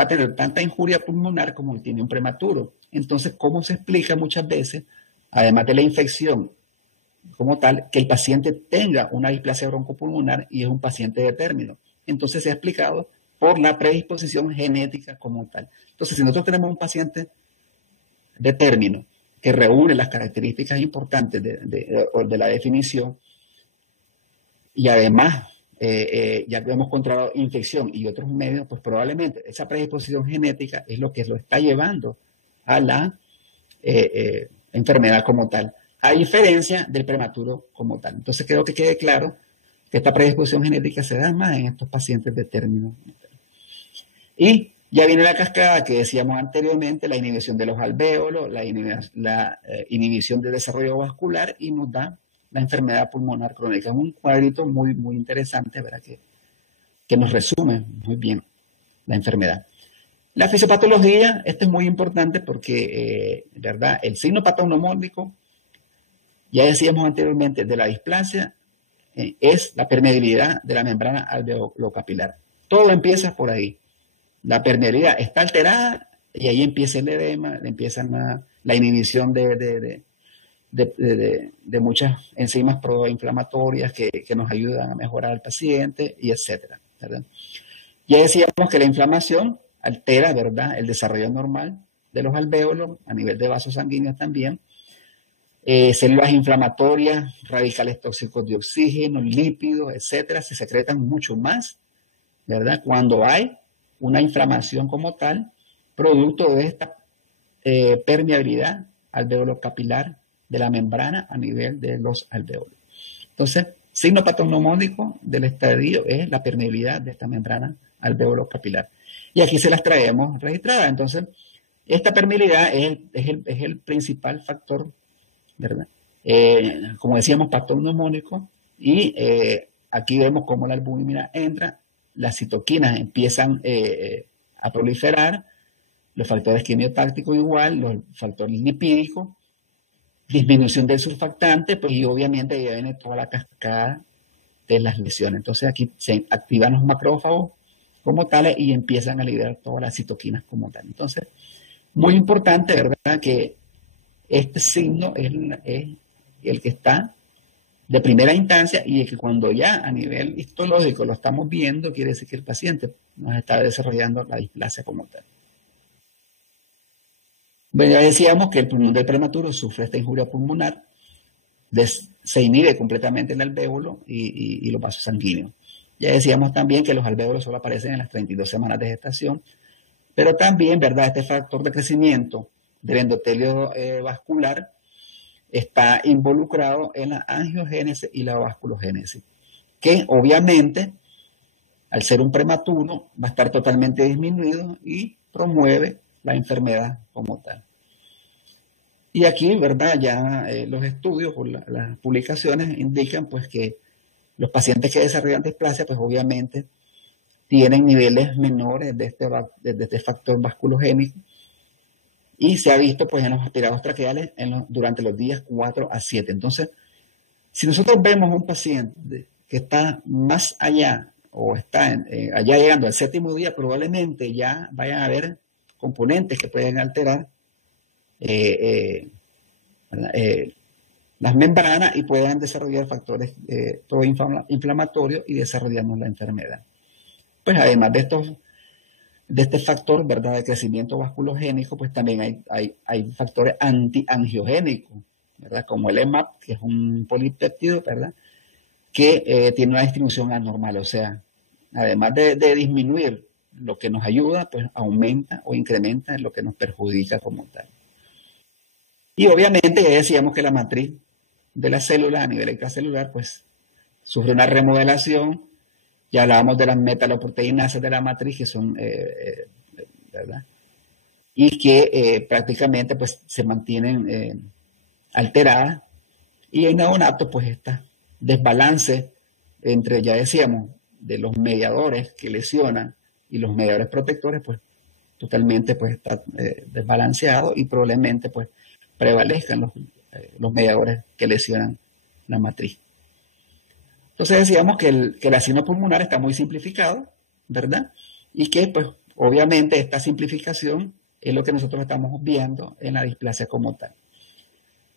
a tener tanta injuria pulmonar como tiene un prematuro, entonces, ¿cómo se explica muchas veces, además de la infección como tal, que el paciente tenga una displasia broncopulmonar y es un paciente de término? Entonces se ha explicado por la predisposición genética como tal. Entonces, si nosotros tenemos un paciente de término que reúne las características importantes de la definición y además ya hemos encontrado infección y otros medios, pues probablemente esa predisposición genética es lo que lo está llevando a la enfermedad como tal, a diferencia del prematuro como tal. Entonces creo que quede claro que esta predisposición genética se da más en estos pacientes de término. Y ya viene la cascada que decíamos anteriormente, la inhibición de los alvéolos, la inhibición del desarrollo vascular y nos da la enfermedad pulmonar crónica. Es un cuadrito muy, muy interesante, ¿verdad? Que nos resume muy bien la enfermedad. La fisiopatología, esto es muy importante porque, ¿verdad? El signo patognomónico, ya decíamos anteriormente, de la displasia, es la permeabilidad de la membrana alveolocapilar. Todo empieza por ahí. La permeabilidad está alterada y ahí empieza el edema, empieza la inhibición de muchas enzimas proinflamatorias que nos ayudan a mejorar al paciente y etcétera, ¿verdad? Ya decíamos que la inflamación altera, ¿verdad?, el desarrollo normal de los alvéolos a nivel de vasos sanguíneos también. Células inflamatorias, radicales tóxicos de oxígeno, lípidos, etcétera, se secretan mucho más, ¿verdad?, cuando hay una inflamación como tal, producto de esta permeabilidad alveolo-capilar de la membrana a nivel de los alvéolos. Entonces, signo patognomónico del estadio es la permeabilidad de esta membrana alveolo-capilar. Y aquí se las traemos registradas. Entonces, esta permeabilidad es el principal factor, ¿verdad? Como decíamos, patognomónico. Y aquí vemos cómo la albúmina entra, las citoquinas empiezan a proliferar, los factores quimiotácticos igual, los factores lipídicos, disminución del surfactante, pues y obviamente ya viene toda la cascada de las lesiones. Entonces aquí se activan los macrófagos como tales y empiezan a liberar todas las citoquinas como tal. Entonces, muy importante, ¿verdad?, que este signo es el que está de primera instancia y que cuando ya a nivel histológico lo estamos viendo, quiere decir que el paciente nos está desarrollando la displasia como tal. Bueno, ya decíamos que el pulmón del prematuro sufre esta injuria pulmonar, se inhibe completamente el alvéolo y los vasos sanguíneos. Ya decíamos también que los alvéolos solo aparecen en las 32 semanas de gestación, pero también, ¿verdad?, este factor de crecimiento del endotelio vascular está involucrado en la angiogénesis y la vasculogénesis, que obviamente, al ser un prematuro, va a estar totalmente disminuido y promueve la enfermedad como tal. Y aquí, ¿verdad?, ya los estudios o las publicaciones indican pues que Los pacientes que desarrollan displasia, pues obviamente tienen niveles menores de este factor vasculogénico y se ha visto pues en los aspirados traqueales durante los días 4 a 7. Entonces, si nosotros vemos a un paciente que está más allá o está allá llegando al séptimo día, probablemente ya vayan a haber componentes que pueden alterar las membranas y puedan desarrollar factores proinflamatorios y desarrollarnos la enfermedad. Pues además de este factor, ¿verdad?, de crecimiento vasculogénico, pues también hay factores antiangiogénicos, ¿verdad?, como el EMAP, que es un polipéptido, ¿verdad?, que tiene una distribución anormal, o sea, además de disminuir lo que nos ayuda, pues aumenta o incrementa en lo que nos perjudica como tal. Y obviamente ya decíamos que la matriz de la célula a nivel extracelular, pues sufre una remodelación. Ya hablábamos de las metaloproteinasas de la matriz, que son, ¿verdad?, y que prácticamente pues se mantienen alteradas. Y en neonatos, pues este desbalance entre, ya decíamos, de los mediadores que lesionan y los mediadores protectores, pues totalmente pues está desbalanceado y probablemente pues prevalezcan los mediadores que lesionan la matriz. Entonces decíamos que el asino pulmonar está muy simplificado, ¿verdad? Y que pues obviamente esta simplificación es lo que nosotros estamos viendo en la displasia como tal.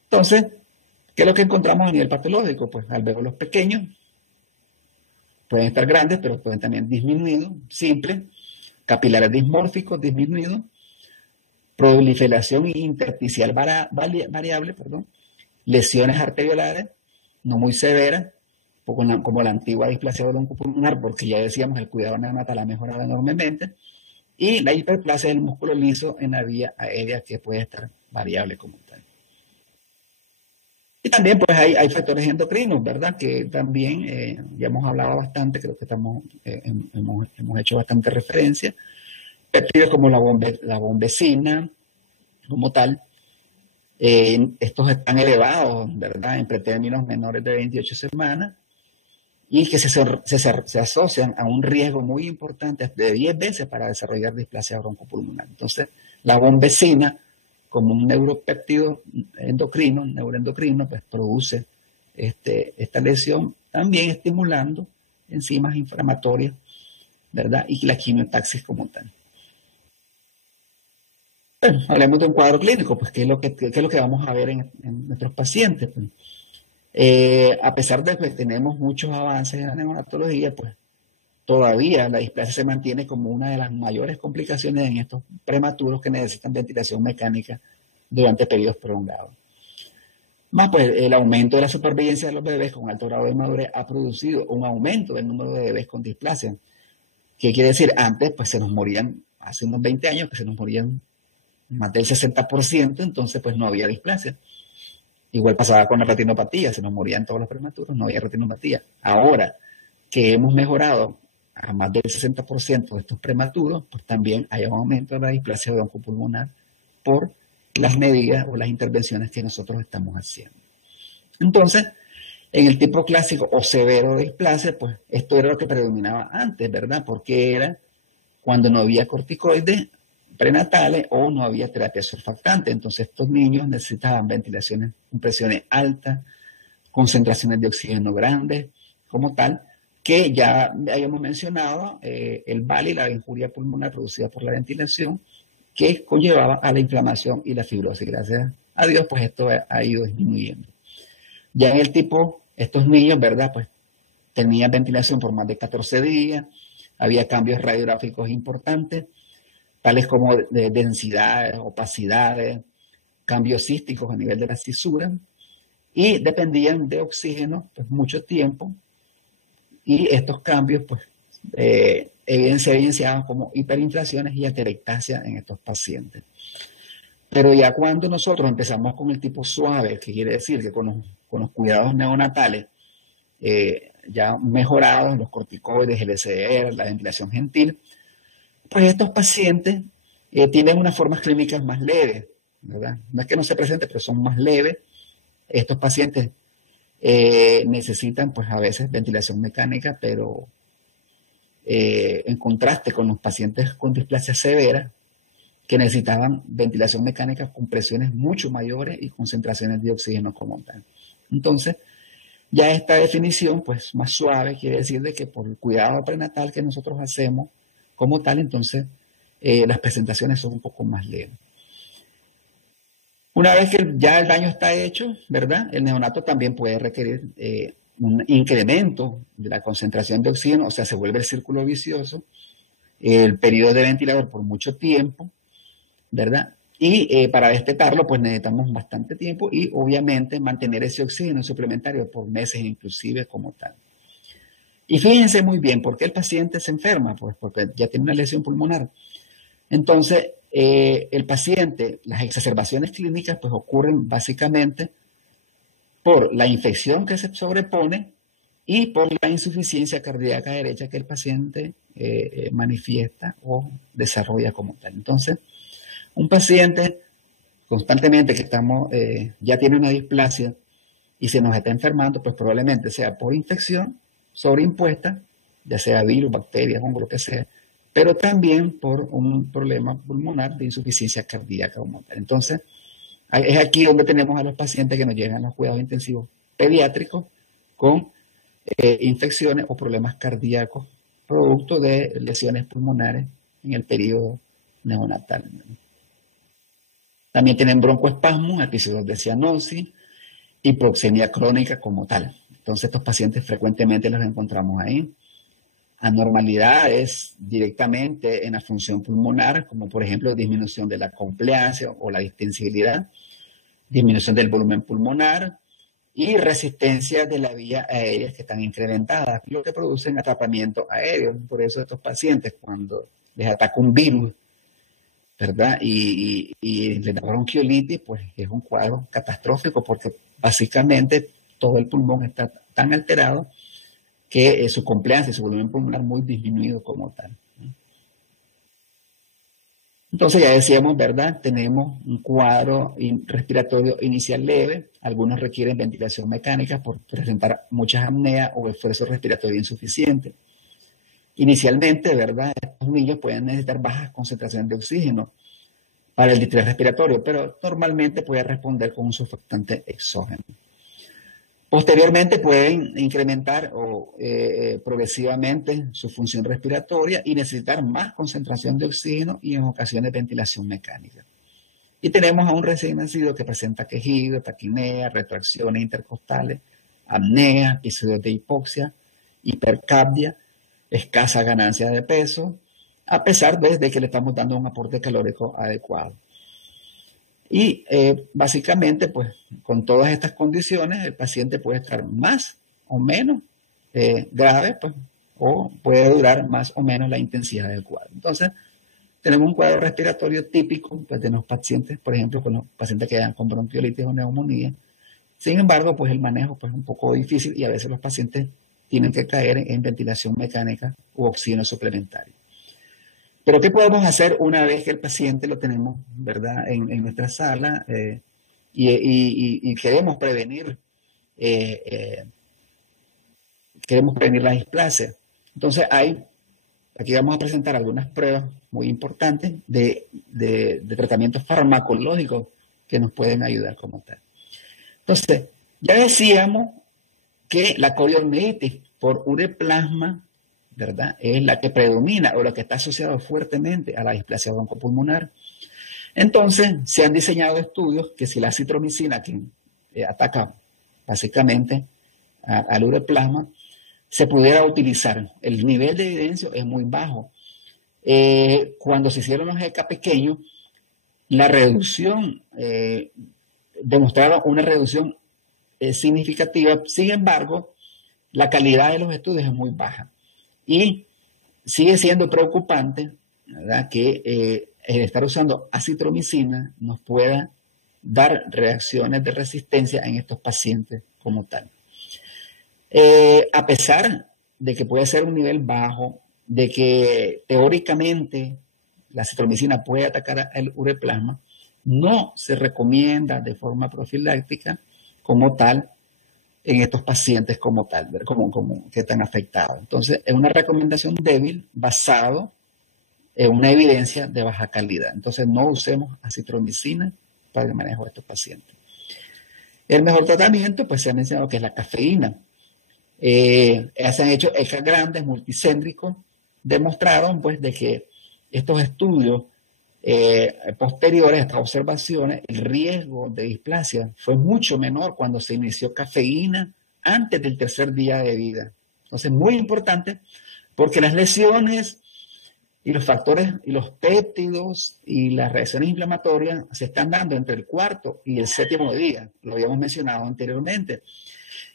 Entonces, ¿qué es lo que encontramos a nivel patológico? Pues alvéolos pequeños, pueden estar grandes, pero pueden también disminuidos, simples, capilares dismórficos disminuidos, proliferación intersticial variable, lesiones arteriolares no muy severas, como la antigua displasia broncopulmonar, porque ya decíamos el cuidado neonatal ha mejorado enormemente, y la hiperplasia del músculo liso en la vía aérea, que puede estar variable como tal. Y también pues hay factores endocrinos, ¿verdad?, que también ya hemos hablado bastante, creo que hemos hecho bastante referencia. Péptidos como la bombecina, como tal, estos están elevados, ¿verdad?, en pretérminos menores de 28 semanas y que se asocian a un riesgo muy importante de 10 veces para desarrollar displasia broncopulmonar. Entonces, la bombecina, como un neuropéptido neuroendocrino, pues produce esta lesión, también estimulando enzimas inflamatorias, ¿verdad?, y la quimiotaxis como tal. Bueno, hablemos de un cuadro clínico, pues qué es lo que vamos a ver en nuestros pacientes. Pues. A pesar de que tenemos muchos avances en la neonatología, pues todavía la displasia se mantiene como una de las mayores complicaciones en estos prematuros que necesitan ventilación mecánica durante periodos prolongados. Más pues el aumento de la supervivencia de los bebés con alto grado de madurez ha producido un aumento del número de bebés con displasia. ¿Qué quiere decir? Antes pues se nos morían, hace unos 20 años que se nos morían más del 60%, entonces pues no había displasia. Igual pasaba con la retinopatía, se nos morían todos los prematuros, no había retinopatía. Ahora que hemos mejorado a más del 60% de estos prematuros, pues también hay un aumento de la displasia broncopulmonar por las medidas o las intervenciones que nosotros estamos haciendo. Entonces, en el tipo clásico o severo de displasia, pues esto era lo que predominaba antes, ¿verdad? Porque era cuando no había corticoides prenatales o no había terapia surfactante. Entonces estos niños necesitaban ventilaciones con presiones altas, concentraciones de oxígeno grandes, como tal, que ya habíamos mencionado, el VALI, la injuria pulmonar producida por la ventilación, que conllevaba a la inflamación y la fibrosis. Gracias a Dios, pues esto ha ido disminuyendo. Ya en el tipo, estos niños, ¿verdad? Pues tenían ventilación por más de 14 días, había cambios radiográficos importantes, tales como de densidades, opacidades, cambios císticos a nivel de la cisura, y dependían de oxígeno pues, mucho tiempo, y estos cambios pues, se evidenciaban como hiperinflaciones y atelectasia en estos pacientes. Pero ya cuando nosotros empezamos con el tipo suave, que quiere decir que con los cuidados neonatales ya mejorados, los corticoides, el SDR, la ventilación gentil, pues estos pacientes tienen unas formas clínicas más leves, ¿verdad? No es que no se presenten, pero son más leves. Estos pacientes necesitan pues a veces ventilación mecánica, pero en contraste con los pacientes con displasia severa, que necesitaban ventilación mecánica con presiones mucho mayores y concentraciones de oxígeno como tal. Entonces, ya esta definición, pues más suave, quiere decir de que por el cuidado prenatal que nosotros hacemos como tal, entonces las presentaciones son un poco más leves. Una vez que ya el daño está hecho, ¿verdad? El neonato también puede requerir un incremento de la concentración de oxígeno, o sea, se vuelve el círculo vicioso, el periodo de ventilador por mucho tiempo, ¿verdad? Y para destetarlo, pues necesitamos bastante tiempo y obviamente mantener ese oxígeno suplementario por meses inclusive como tal. Y fíjense muy bien, ¿por qué el paciente se enferma? Pues porque ya tiene una lesión pulmonar. Entonces, el paciente, las exacerbaciones clínicas, pues ocurren básicamente por la infección que se sobrepone y por la insuficiencia cardíaca derecha que el paciente manifiesta o desarrolla como tal. Entonces, un paciente constantemente que ya tiene una displasia y se nos está enfermando, pues probablemente sea por infección sobreimpuesta, ya sea virus, bacterias, hongo, lo que sea, pero también por un problema pulmonar de insuficiencia cardíaca como tal. Entonces, es aquí donde tenemos a los pacientes que nos llegan a los cuidados intensivos pediátricos con infecciones o problemas cardíacos producto de lesiones pulmonares en el periodo neonatal. También tienen broncoespasmos, episodios de cianosis, hipoxemia crónica como tal. Entonces estos pacientes frecuentemente los encontramos ahí. Anormalidades directamente en la función pulmonar, como por ejemplo disminución de la compliancia o la distensibilidad, disminución del volumen pulmonar y resistencia de la vía aérea que están incrementadas, lo que producen atrapamiento aéreo. Por eso estos pacientes cuando les ataca un virus, ¿verdad? Y les da bronquiolitis, pues es un cuadro catastrófico porque básicamente todo el pulmón está tan alterado que su compliancia y su volumen pulmonar muy disminuido como tal. Entonces ya decíamos, ¿verdad? Tenemos un cuadro respiratorio inicial leve, algunos requieren ventilación mecánica por presentar muchas apneas o esfuerzo respiratorio insuficiente. Inicialmente, ¿verdad? Estos niños pueden necesitar bajas concentraciones de oxígeno para el distrés respiratorio, pero normalmente puede responder con un surfactante exógeno. Posteriormente pueden incrementar progresivamente su función respiratoria y necesitar más concentración de oxígeno y en ocasiones ventilación mecánica. Y tenemos a un recién nacido que presenta quejido, taquinea, retracciones intercostales, apnea, episodios de hipoxia, hipercapnia, escasa ganancia de peso, a pesar de que le estamos dando un aporte calórico adecuado. Y básicamente, pues, con todas estas condiciones, el paciente puede estar más o menos grave, pues, o puede durar más o menos la intensidad del cuadro. Entonces, tenemos un cuadro respiratorio típico pues, de los pacientes, por ejemplo, con los pacientes que quedan con bronquiolitis o neumonía. Sin embargo, pues el manejo pues, es un poco difícil y a veces los pacientes tienen que caer en ventilación mecánica u oxígeno suplementario. Pero ¿qué podemos hacer una vez que el paciente lo tenemos, ¿verdad?, en nuestra sala y queremos prevenir la displasia? Entonces aquí vamos a presentar algunas pruebas muy importantes de tratamientos farmacológicos que nos pueden ayudar como tal. Entonces, ya decíamos que la coriolmitis por ureplasma, ¿verdad?, es la que predomina o la que está asociada fuertemente a la displasia broncopulmonar. Entonces, se han diseñado estudios que si la acitromicina, que ataca básicamente al ureplasma, se pudiera utilizar. El nivel de evidencia es muy bajo. Cuando se hicieron los ECA pequeños, la reducción, demostraron una reducción significativa. Sin embargo, la calidad de los estudios es muy baja. Y sigue siendo preocupante, ¿verdad?, que el estar usando acitromicina nos pueda dar reacciones de resistencia en estos pacientes como tal. A pesar de que puede ser un nivel bajo, de que teóricamente la acitromicina puede atacar el ureplasma, no se recomienda de forma profiláctica como tal en estos pacientes como tal, como que están afectados. Entonces, es una recomendación débil basado en una evidencia de baja calidad. Entonces, no usemos acitromicina para el manejo de estos pacientes. El mejor tratamiento, pues se ha mencionado que es la cafeína. Se han hecho ECA grandes, multicéntricos, demostraron pues de que estos estudios posteriores a estas observaciones, el riesgo de displasia fue mucho menor cuando se inició cafeína antes del tercer día de vida. Entonces, muy importante, porque las lesiones y los factores y los péptidos y las reacciones inflamatorias se están dando entre el cuarto y el séptimo día, lo habíamos mencionado anteriormente.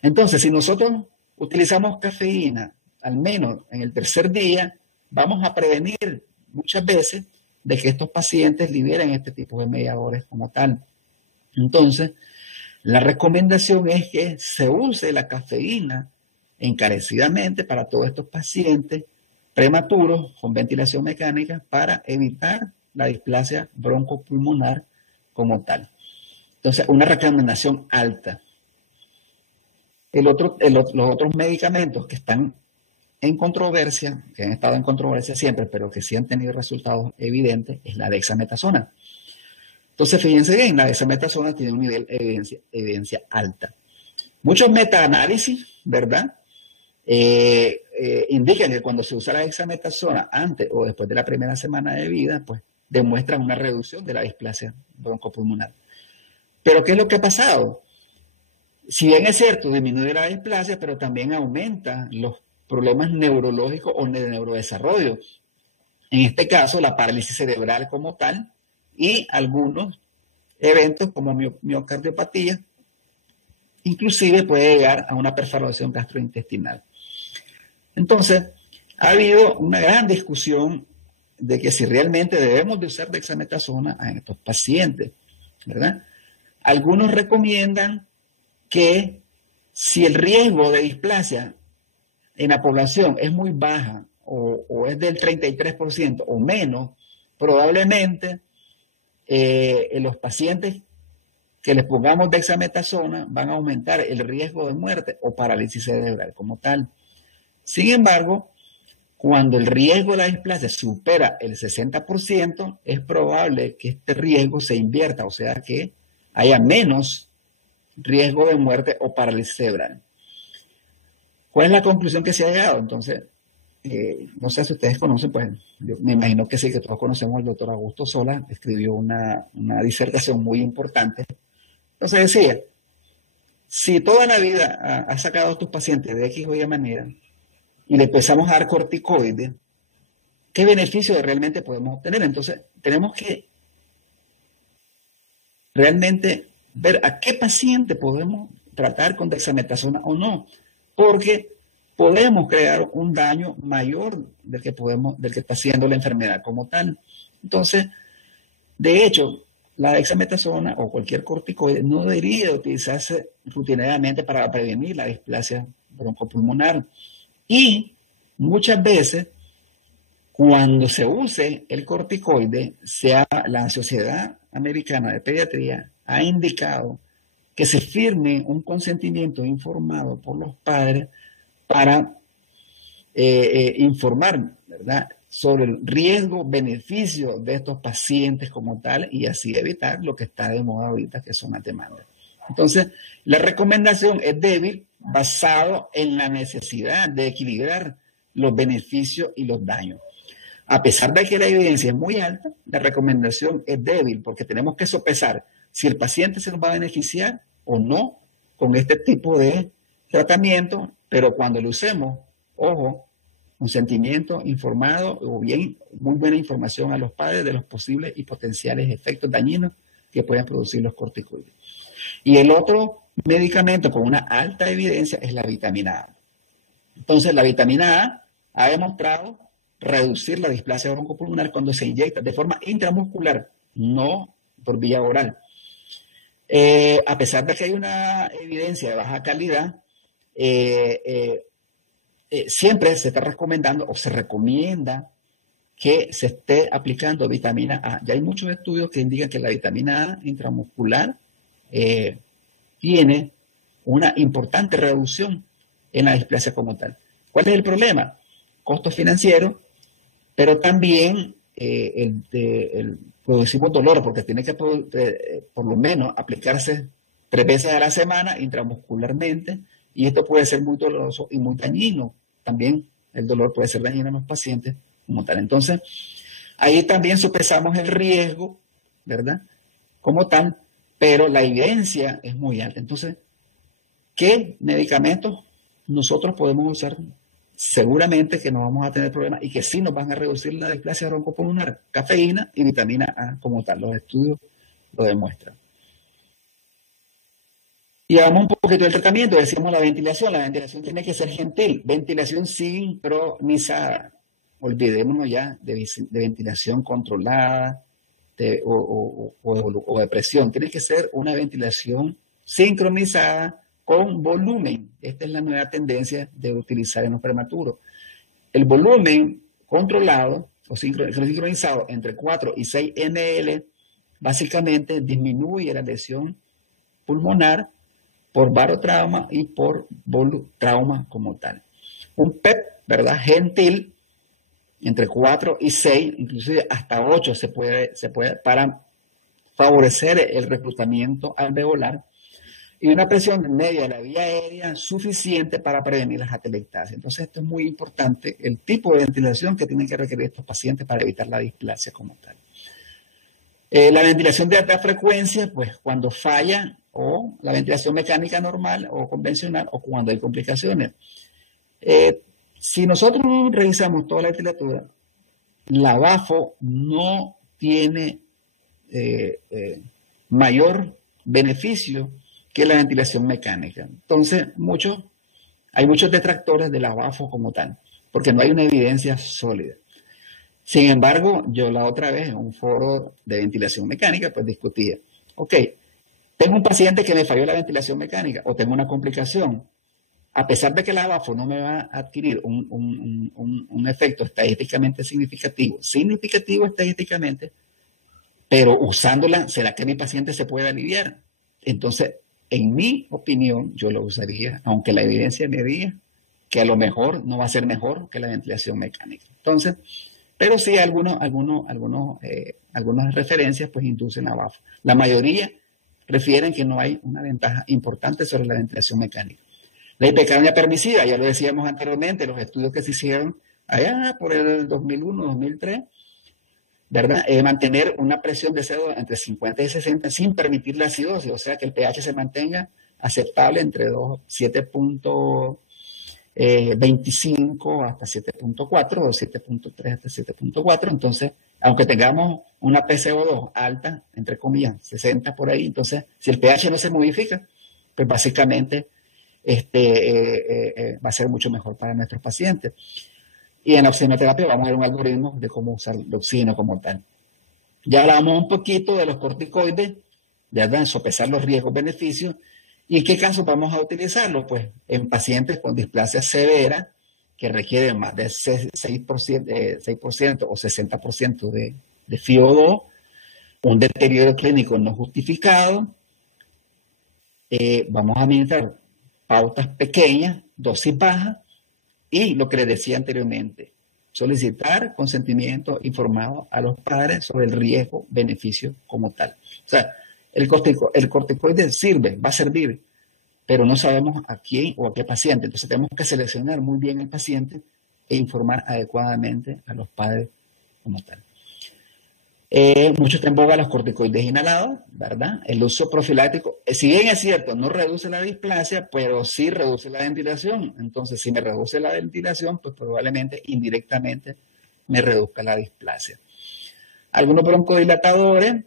Entonces, si nosotros utilizamos cafeína, al menos en el tercer día, vamos a prevenir muchas veces de que estos pacientes liberen este tipo de mediadores como tal. Entonces, la recomendación es que se use la cafeína encarecidamente para todos estos pacientes prematuros con ventilación mecánica para evitar la displasia broncopulmonar como tal. Entonces, una recomendación alta. Los otros medicamentos que están en controversia, que han estado en controversia siempre, pero que sí han tenido resultados evidentes, es la dexametasona. Entonces, fíjense bien, la dexametasona tiene un nivel de evidencia alta. Muchos metaanálisis, ¿verdad? Indican que cuando se usa la dexametasona antes o después de la primera semana de vida, pues demuestran una reducción de la displasia broncopulmonar. Pero ¿qué es lo que ha pasado? Si bien es cierto, disminuye la displasia, pero también aumenta los problemas neurológicos o de neurodesarrollo. En este caso, la parálisis cerebral como tal y algunos eventos como miocardiopatía, inclusive puede llegar a una perforación gastrointestinal. Entonces, ha habido una gran discusión de que si realmente debemos de usar dexametasona en estos pacientes, ¿verdad? Algunos recomiendan que si el riesgo de displasia en la población es muy baja o es del 33% o menos, probablemente en los pacientes que les pongamos dexametasona van a aumentar el riesgo de muerte o parálisis cerebral como tal. Sin embargo, cuando el riesgo de la displasia supera el 60%, es probable que este riesgo se invierta, o sea que haya menos riesgo de muerte o parálisis cerebral. ¿Cuál es la conclusión que se ha llegado? Entonces, no sé si ustedes conocen, pues yo me imagino que sí, que todos conocemos al doctor Augusto Sola, escribió una disertación muy importante. Entonces decía, si toda la vida has sacado a tus pacientes de X o Y manera y le empezamos a dar corticoides, ¿qué beneficio realmente podemos obtener? Entonces, tenemos que realmente ver a qué paciente podemos tratar con dexametasona o no, porque podemos crear un daño mayor del que está haciendo la enfermedad como tal. Entonces, de hecho, la dexametasona o cualquier corticoide no debería utilizarse rutinariamente para prevenir la displasia broncopulmonar. Y muchas veces, cuando se use el corticoide, la Sociedad Americana de Pediatría ha indicado que se firme un consentimiento informado por los padres para informar, ¿verdad?, sobre el riesgo-beneficio de estos pacientes como tal y así evitar lo que está de moda ahorita, que son las demandas. Entonces, la recomendación es débil basado en la necesidad de equilibrar los beneficios y los daños. A pesar de que la evidencia es muy alta, la recomendación es débil porque tenemos que sopesar si el paciente se nos va a beneficiar o no con este tipo de tratamiento, pero cuando lo usemos, ojo, consentimiento informado o bien muy buena información a los padres de los posibles y potenciales efectos dañinos que pueden producir los corticoides. Y el otro medicamento con una alta evidencia es la vitamina A. Entonces, la vitamina A ha demostrado reducir la displasia broncopulmonar cuando se inyecta de forma intramuscular, no por vía oral. A pesar de que hay una evidencia de baja calidad, siempre se está recomendando o se recomienda que se esté aplicando vitamina A. Ya hay muchos estudios que indican que la vitamina A intramuscular tiene una importante reducción en la displasia como tal. ¿Cuál es el problema? Costos financieros, pero también producimos dolor, porque tiene que por lo menos aplicarse 3 veces a la semana intramuscularmente, y esto puede ser muy doloroso y muy dañino. También el dolor puede ser dañino en los pacientes como tal. Entonces, ahí también sopesamos el riesgo, ¿verdad? Como tal, pero la evidencia es muy alta. Entonces, ¿qué medicamentos nosotros podemos usar? Seguramente que no vamos a tener problemas y que sí nos van a reducir la displasia broncopulmonar, cafeína y vitamina A como tal. Los estudios lo demuestran. Y vamos un poquito del tratamiento, decíamos la ventilación. La ventilación tiene que ser gentil, ventilación sincronizada. Olvidémonos ya de ventilación controlada o de presión. Tiene que ser una ventilación sincronizada con volumen. Esta es la nueva tendencia de utilizar en los prematuros. El volumen controlado o sincronizado entre 4 y 6 ml básicamente disminuye la lesión pulmonar por barotrauma y por volutrauma como tal. Un PEP, ¿verdad? Gentil, entre 4 y 6, inclusive hasta 8 se puede para favorecer el reclutamiento alveolar, y una presión media de la vía aérea suficiente para prevenir las atelectasias. Entonces, esto es muy importante, el tipo de ventilación que tienen que requerir estos pacientes para evitar la displasia como tal. La ventilación de alta frecuencia, pues cuando falla, o la ventilación mecánica normal o convencional, o cuando hay complicaciones. Si nosotros revisamos toda la literatura, la BAFO no tiene mayor beneficio que la ventilación mecánica. Entonces, hay muchos detractores de la BAFO como tal, porque no hay una evidencia sólida. Sin embargo, yo la otra vez en un foro de ventilación mecánica, pues discutía, ok, tengo un paciente que me falló la ventilación mecánica o tengo una complicación. A pesar de que la BAFO no me va a adquirir un efecto estadísticamente significativo estadísticamente, pero usándola, ¿será que mi paciente se puede aliviar? Entonces, en mi opinión, yo lo usaría, aunque la evidencia me diga que a lo mejor no va a ser mejor que la ventilación mecánica. Entonces, pero sí algunas referencias pues inducen a BAFO. La mayoría refieren que no hay una ventaja importante sobre la ventilación mecánica. La hipercapnia permisiva, ya lo decíamos anteriormente, los estudios que se hicieron allá por el 2001, 2003, ¿verdad? Mantener una presión de CO2 entre 50 y 60 sin permitir la acidosis, o sea que el pH se mantenga aceptable entre 7.25 hasta 7.4 o 7.3 hasta 7.4. Entonces, aunque tengamos una PCO2 alta, entre comillas, 60 por ahí, entonces, si el pH no se modifica, pues básicamente va a ser mucho mejor para nuestros pacientes. Y en la oxigenoterapia vamos a ver un algoritmo de cómo usar el oxígeno como tal. Ya hablamos un poquito de los corticoides, ¿verdad? Sopesar los riesgos-beneficios. ¿Y en qué casos vamos a utilizarlos? Pues en pacientes con displasia severa, que requieren más de 6% o 60% de FiO2, un deterioro clínico no justificado, vamos a administrar pautas pequeñas, dosis bajas, y lo que les decía anteriormente, solicitar consentimiento informado a los padres sobre el riesgo-beneficio como tal. O sea, el corticoide va a servir, pero no sabemos a quién o a qué paciente. Entonces tenemos que seleccionar muy bien al paciente e informar adecuadamente a los padres como tal. Mucho está en boga los corticoides inhalados, ¿verdad? El uso profiláctico, si bien es cierto, no reduce la displasia, pero sí reduce la ventilación. Entonces, si me reduce la ventilación, pues probablemente indirectamente me reduzca la displasia. Algunos broncodilatadores,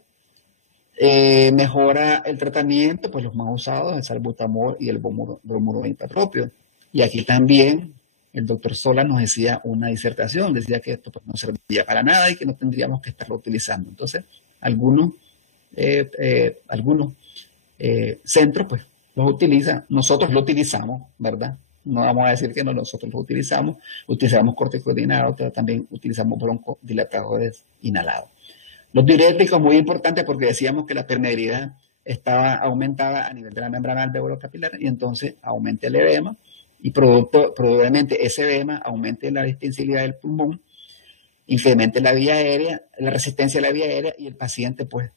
mejora el tratamiento, pues los más usados, el salbutamol y el bromuro impropio. Y aquí también el doctor Sola nos decía una disertación, decía que esto pues, no servía para nada y que no tendríamos que estarlo utilizando. Entonces, algunos centros pues los utilizan, nosotros lo utilizamos, ¿verdad? No vamos a decir que no, nosotros lo utilizamos corticoides inhalados, pero también utilizamos broncodilatadores inhalados. Los diuréticos, muy importantes porque decíamos que la permeabilidad estaba aumentada a nivel de la membrana alveolar capilar y entonces aumenta el edema y probablemente ese edema aumente la distensibilidad del pulmón, incremente la vía aérea, la resistencia a la vía aérea y el paciente pues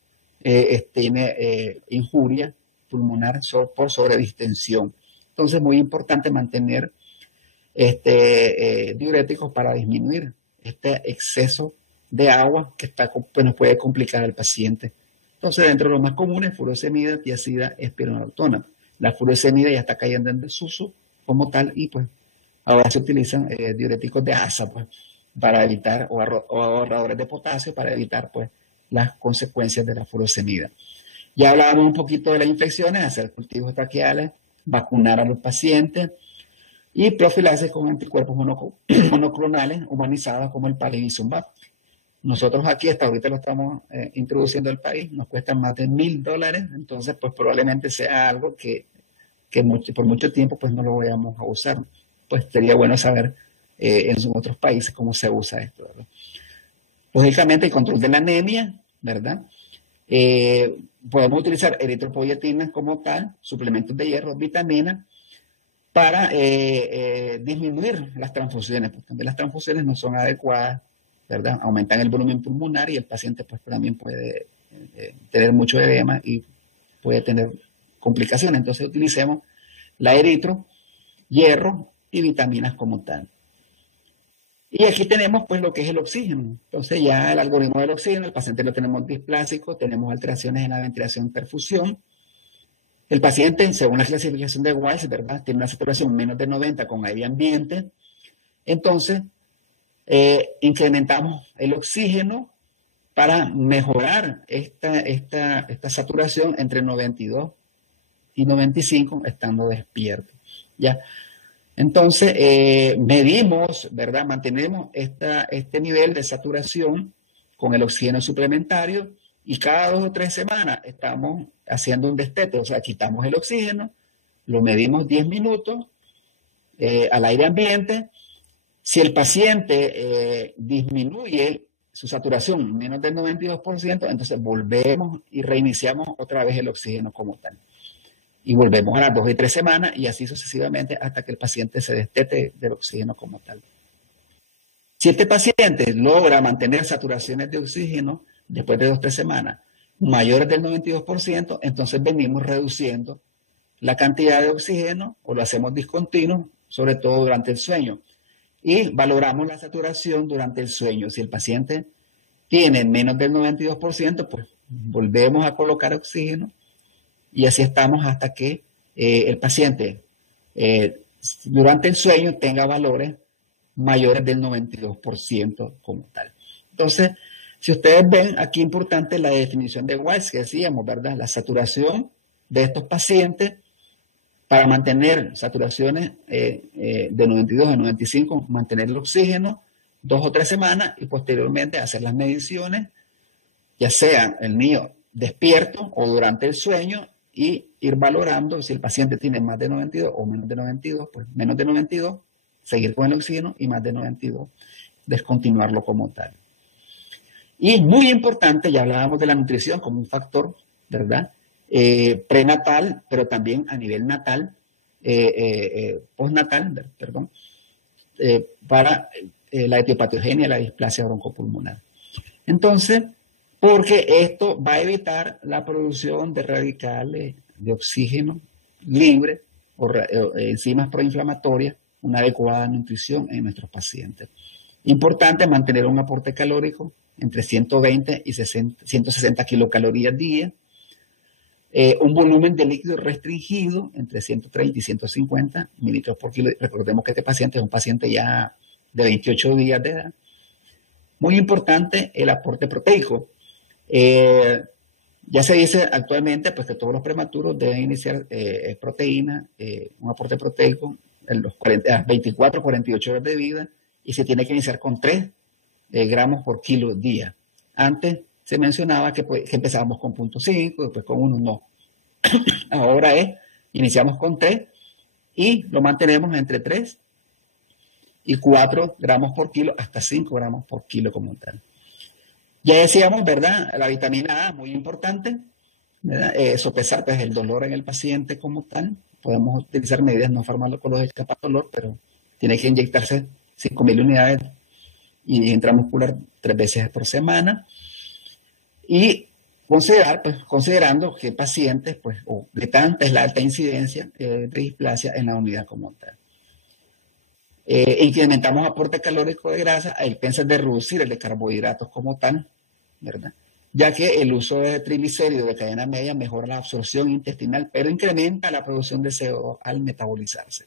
tiene injuria pulmonar por sobredistensión. Entonces es muy importante mantener diuréticos para disminuir este exceso de agua que pues, nos puede complicar al paciente. Entonces, dentro de los más comunes, furosemida, tiazida, espironolactona. La furosemida ya está cayendo en desuso como tal y pues ahora se utilizan diuréticos de asa pues, para evitar, o ahorradores de potasio para evitar pues las consecuencias de la furosemida. Ya hablábamos un poquito de las infecciones, hacer cultivos traqueales, vacunar a los pacientes y profilaxis con anticuerpos monoclonales humanizados como el palivizumab. Nosotros aquí hasta ahorita lo estamos introduciendo al país, nos cuesta más de $1,000, entonces pues probablemente sea algo que por mucho tiempo pues no lo vayamos a usar. Pues sería bueno saber en otros países cómo se usa esto, ¿verdad? Lógicamente el control de la anemia, ¿verdad? Podemos utilizar eritropoyetina como tal, suplementos de hierro, vitaminas, para disminuir las transfusiones, porque también las transfusiones no son adecuadas, ¿verdad? Aumentan el volumen pulmonar y el paciente pues también puede tener mucho edema y puede tener complicaciones. Entonces utilicemos la eritro, hierro y vitaminas como tal. Y aquí tenemos pues lo que es el oxígeno. Entonces ya el algoritmo del oxígeno, el paciente lo tenemos displásico, tenemos alteraciones en la ventilación y perfusión. El paciente, según la clasificación de Weiss, ¿verdad?, tiene una saturación menos de 90 con aire ambiente. Entonces, incrementamos el oxígeno para mejorar esta saturación entre 92 y 95 estando despierto. ¿Ya? Entonces, medimos, ¿verdad?, mantenemos este nivel de saturación con el oxígeno suplementario y cada 2 o 3 semanas estamos haciendo un destete, o sea, quitamos el oxígeno, lo medimos 10 minutos al aire ambiente. Si el paciente disminuye su saturación menos del 92%, entonces volvemos y reiniciamos otra vez el oxígeno como tal. Y volvemos a las 2 y 3 semanas y así sucesivamente hasta que el paciente se destete del oxígeno como tal. Si este paciente logra mantener saturaciones de oxígeno después de 2 o 3 semanas mayores del 92%, entonces venimos reduciendo la cantidad de oxígeno o lo hacemos discontinuo, sobre todo durante el sueño. Y valoramos la saturación durante el sueño. Si el paciente tiene menos del 92%, pues volvemos a colocar oxígeno y así estamos hasta que el paciente durante el sueño tenga valores mayores del 92% como tal. Entonces, si ustedes ven, aquí importante la definición de Weiss que decíamos, ¿verdad? La saturación de estos pacientes para mantener saturaciones de 92 a 95, mantener el oxígeno 2 o 3 semanas y posteriormente hacer las mediciones, ya sea el niño despierto o durante el sueño y ir valorando si el paciente tiene más de 92 o menos de 92, pues menos de 92, seguir con el oxígeno y más de 92, descontinuarlo como tal. Y muy importante, ya hablábamos de la nutrición como un factor, ¿verdad? Prenatal, pero también a nivel natal, postnatal, perdón, para la etiopatogenia y la displasia broncopulmonar. Entonces, porque esto va a evitar la producción de radicales de oxígeno libre o enzimas proinflamatorias, una adecuada nutrición en nuestros pacientes. Importante mantener un aporte calórico entre 120 y 160 kilocalorías día, un volumen de líquido restringido entre 130 y 150 mililitros por kilo. Recordemos que este paciente es un paciente ya de 28 días de edad. Muy importante el aporte proteico. Ya se dice actualmente pues, que todos los prematuros deben iniciar proteína, un aporte proteico en los 24 48 horas de vida y se tiene que iniciar con 3 gramos por kilo día. Antes se mencionaba que empezábamos con 0.5, después con 1, no. Ahora iniciamos con 3 y lo mantenemos entre 3 y 4 gramos por kilo hasta 5 gramos por kilo como tal. Ya decíamos, ¿verdad? La vitamina A, muy importante. ¿verdad? Sopesar pues, el dolor en el paciente como tal. Podemos utilizar medidas no farmacológicas para dolor, pero tiene que inyectarse 5.000 unidades y intramuscular 3 veces por semana. Y considerar, pues, considerando que pacientes, pues, o de tanta es la alta incidencia de displasia en la unidad como tal. Incrementamos aporte calórico de grasa a expensas de reducir el de carbohidratos como tal, ¿verdad? Ya que el uso de triglicéridos de cadena media mejora la absorción intestinal, pero incrementa la producción de CO2 al metabolizarse.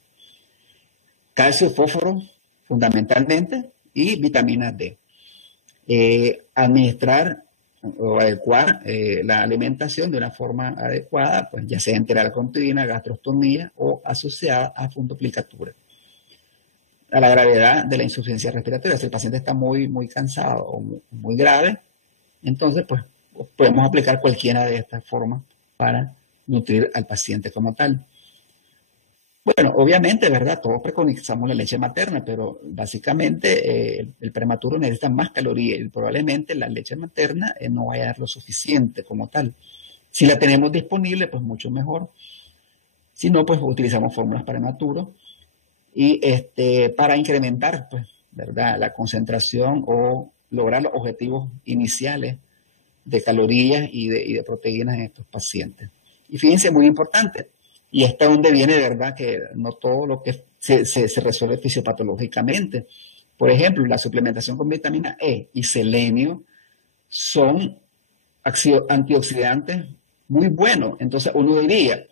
Calcio, fósforo, fundamentalmente, y vitamina D. Administrar o adecuar la alimentación de una forma adecuada, pues ya sea enteral continua, gastrostomía o asociada a fundoplicatura. A la gravedad de la insuficiencia respiratoria, si el paciente está muy cansado o muy grave, entonces pues podemos aplicar cualquiera de estas formas para nutrir al paciente como tal. Bueno, obviamente, ¿verdad? Todos preconizamos la leche materna, pero básicamente el prematuro necesita más calorías y probablemente la leche materna no vaya a dar lo suficiente como tal. Si la tenemos disponible, pues mucho mejor. Si no, pues utilizamos fórmulas prematuros y para incrementar, pues, ¿verdad? La concentración o lograr los objetivos iniciales de calorías y de proteínas en estos pacientes. Y fíjense, muy importante, y hasta donde viene, ¿verdad? Que no todo lo que se resuelve fisiopatológicamente. Por ejemplo, la suplementación con vitamina E y selenio son antioxidantes muy buenos. Entonces uno diría,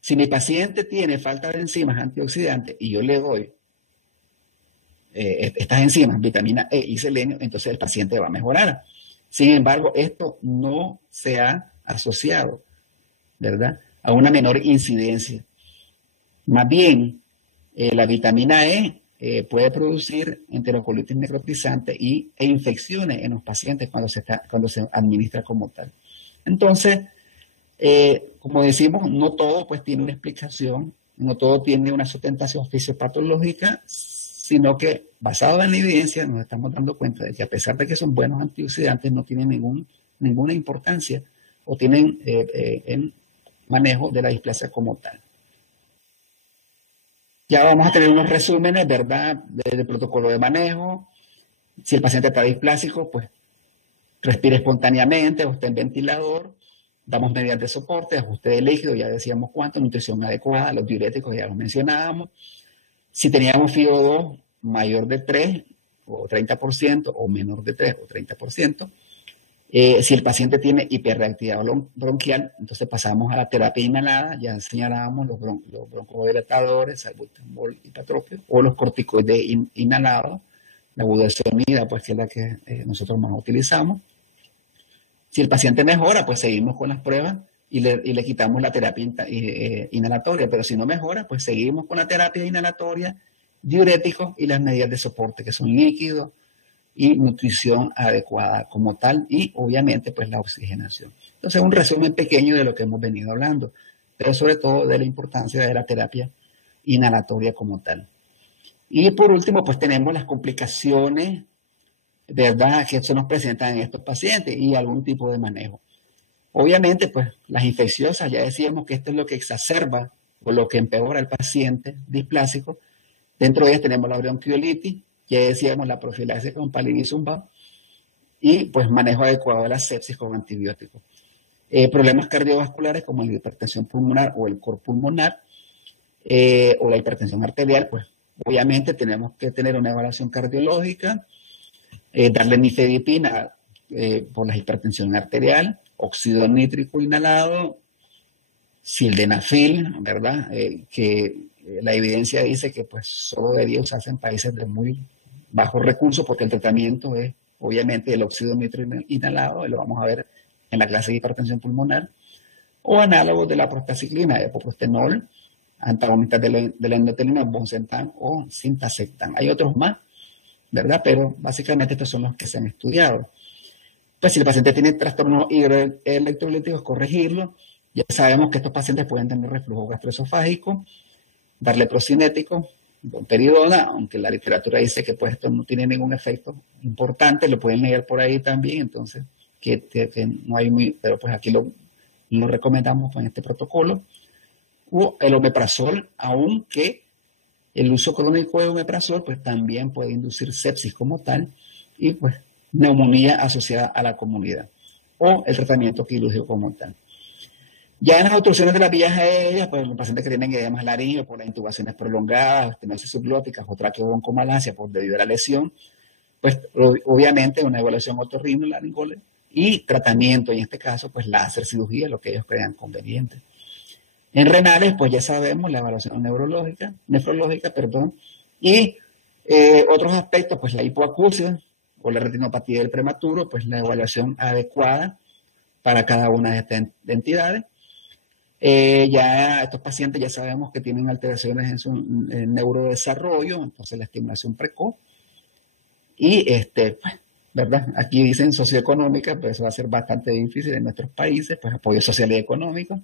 si mi paciente tiene falta de enzimas antioxidantes y yo le doy estas enzimas, vitamina E y selenio, entonces el paciente va a mejorar. Sin embargo, esto no se ha asociado, ¿verdad?, a una menor incidencia. Más bien, la vitamina E puede producir enterocolitis necrotizante e infecciones en los pacientes cuando se administra como tal. Entonces, como decimos, no todo pues tiene una explicación, no todo tiene una sustentación fisiopatológica, sino que basado en la evidencia nos estamos dando cuenta de que a pesar de que son buenos antioxidantes, no tienen ninguna importancia o tienen en manejo de la displasia como tal. Ya vamos a tener unos resúmenes, ¿verdad?, del protocolo de manejo. Si el paciente está displásico, pues respire espontáneamente o está en ventilador. Damos medidas de soporte, ajuste de líquido, ya decíamos cuánto, nutrición adecuada, los diuréticos ya los mencionábamos. Si teníamos FIO2 mayor de 3 o 30% o menor de 3 o 30%, si el paciente tiene hiperreactividad bronquial, entonces pasamos a la terapia inhalada, ya señalábamos los broncodilatadores, salbutamol y patropio, o los corticoides inhalados, la budesonida, pues que es la que nosotros más utilizamos. Si el paciente mejora, pues seguimos con las pruebas y le quitamos la terapia inhalatoria, pero si no mejora, pues seguimos con la terapia inhalatoria, diuréticos y las medidas de soporte, que son líquidos y nutrición adecuada como tal, y obviamente pues la oxigenación. Entonces un resumen pequeño de lo que hemos venido hablando, pero sobre todo de la importancia de la terapia inhalatoria como tal. Y por último pues tenemos las complicaciones, ¿verdad?, que se nos presentan en estos pacientes y algún tipo de manejo. Obviamente pues las infecciosas, ya decíamos que esto es lo que exacerba o lo que empeora al paciente displásico. Dentro de ellas tenemos la bronquiolitis, ya decíamos la profilaxis con palinizumab y pues manejo adecuado de la sepsis con antibióticos. Problemas cardiovasculares como la hipertensión pulmonar o el cor pulmonar o la hipertensión arterial, pues obviamente tenemos que tener una evaluación cardiológica, darle nifedipina por la hipertensión arterial, óxido nítrico inhalado, sildenafil, ¿verdad?, que la evidencia dice que pues solo debería usarse en países de muy bajos recursos porque el tratamiento es obviamente el óxido nítrico inhalado, y lo vamos a ver en la clase de hipertensión pulmonar, o análogos de la prostacyclina, epoprostenol, antagonistas de la endotelina, boncentan o sintacectan. Hay otros más, ¿verdad? Pero básicamente estos son los que se han estudiado. Pues si el paciente tiene trastornos hidroelectrolíticos, corregirlo. Ya sabemos que estos pacientes pueden tener reflujo gastroesofágico, darle procinético, domperidona, aunque la literatura dice que pues esto no tiene ningún efecto importante, lo pueden leer por ahí también, entonces que no hay pero pues aquí lo lo recomendamos en este protocolo, o el omeprazol, aunque el uso crónico de omeprazol pues también puede inducir sepsis como tal y pues neumonía asociada a la comunidad, o el tratamiento quirúrgico como tal. Ya en las obstrucciones de las vías aéreas, pues los pacientes que tienen edemas laringeos por las intubaciones prolongadas, estenosis subglóticas o traqueobroncomalacia por debido a la lesión, pues obviamente una evaluación otorrinolaringóloga y tratamiento, en este caso, pues láser, cirugía, lo que ellos crean conveniente. En renales, pues ya sabemos la evaluación nefrológica, perdón, y otros aspectos, pues la hipoacusia o la retinopatía del prematuro, pues la evaluación adecuada para cada una de estas entidades. Ya estos pacientes ya sabemos que tienen alteraciones en su neurodesarrollo, entonces la estimulación precoz. Y pues, ¿verdad? Aquí dicen socioeconómica, pues eso va a ser bastante difícil en nuestros países, pues apoyo social y económico.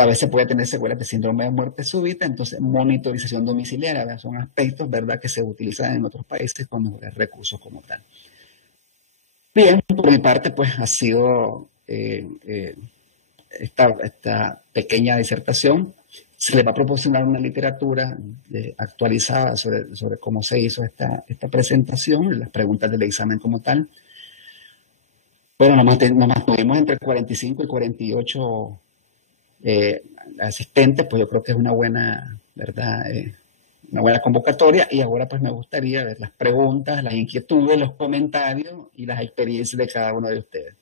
A veces puede tener secuelas de síndrome de muerte súbita, entonces monitorización domiciliaria, ¿verdad? Son aspectos, ¿verdad?, que se utilizan en otros países con mejores recursos como tal. Bien, por mi parte, pues ha sido esta pequeña disertación. Se le va a proporcionar una literatura actualizada sobre cómo se hizo esta presentación, las preguntas del examen como tal. Bueno, nos mantuvimos entre 45 y 48 asistentes, pues yo creo que es una buena, ¿verdad? Una buena convocatoria, y ahora pues me gustaría ver las preguntas, las inquietudes, los comentarios y las experiencias de cada uno de ustedes.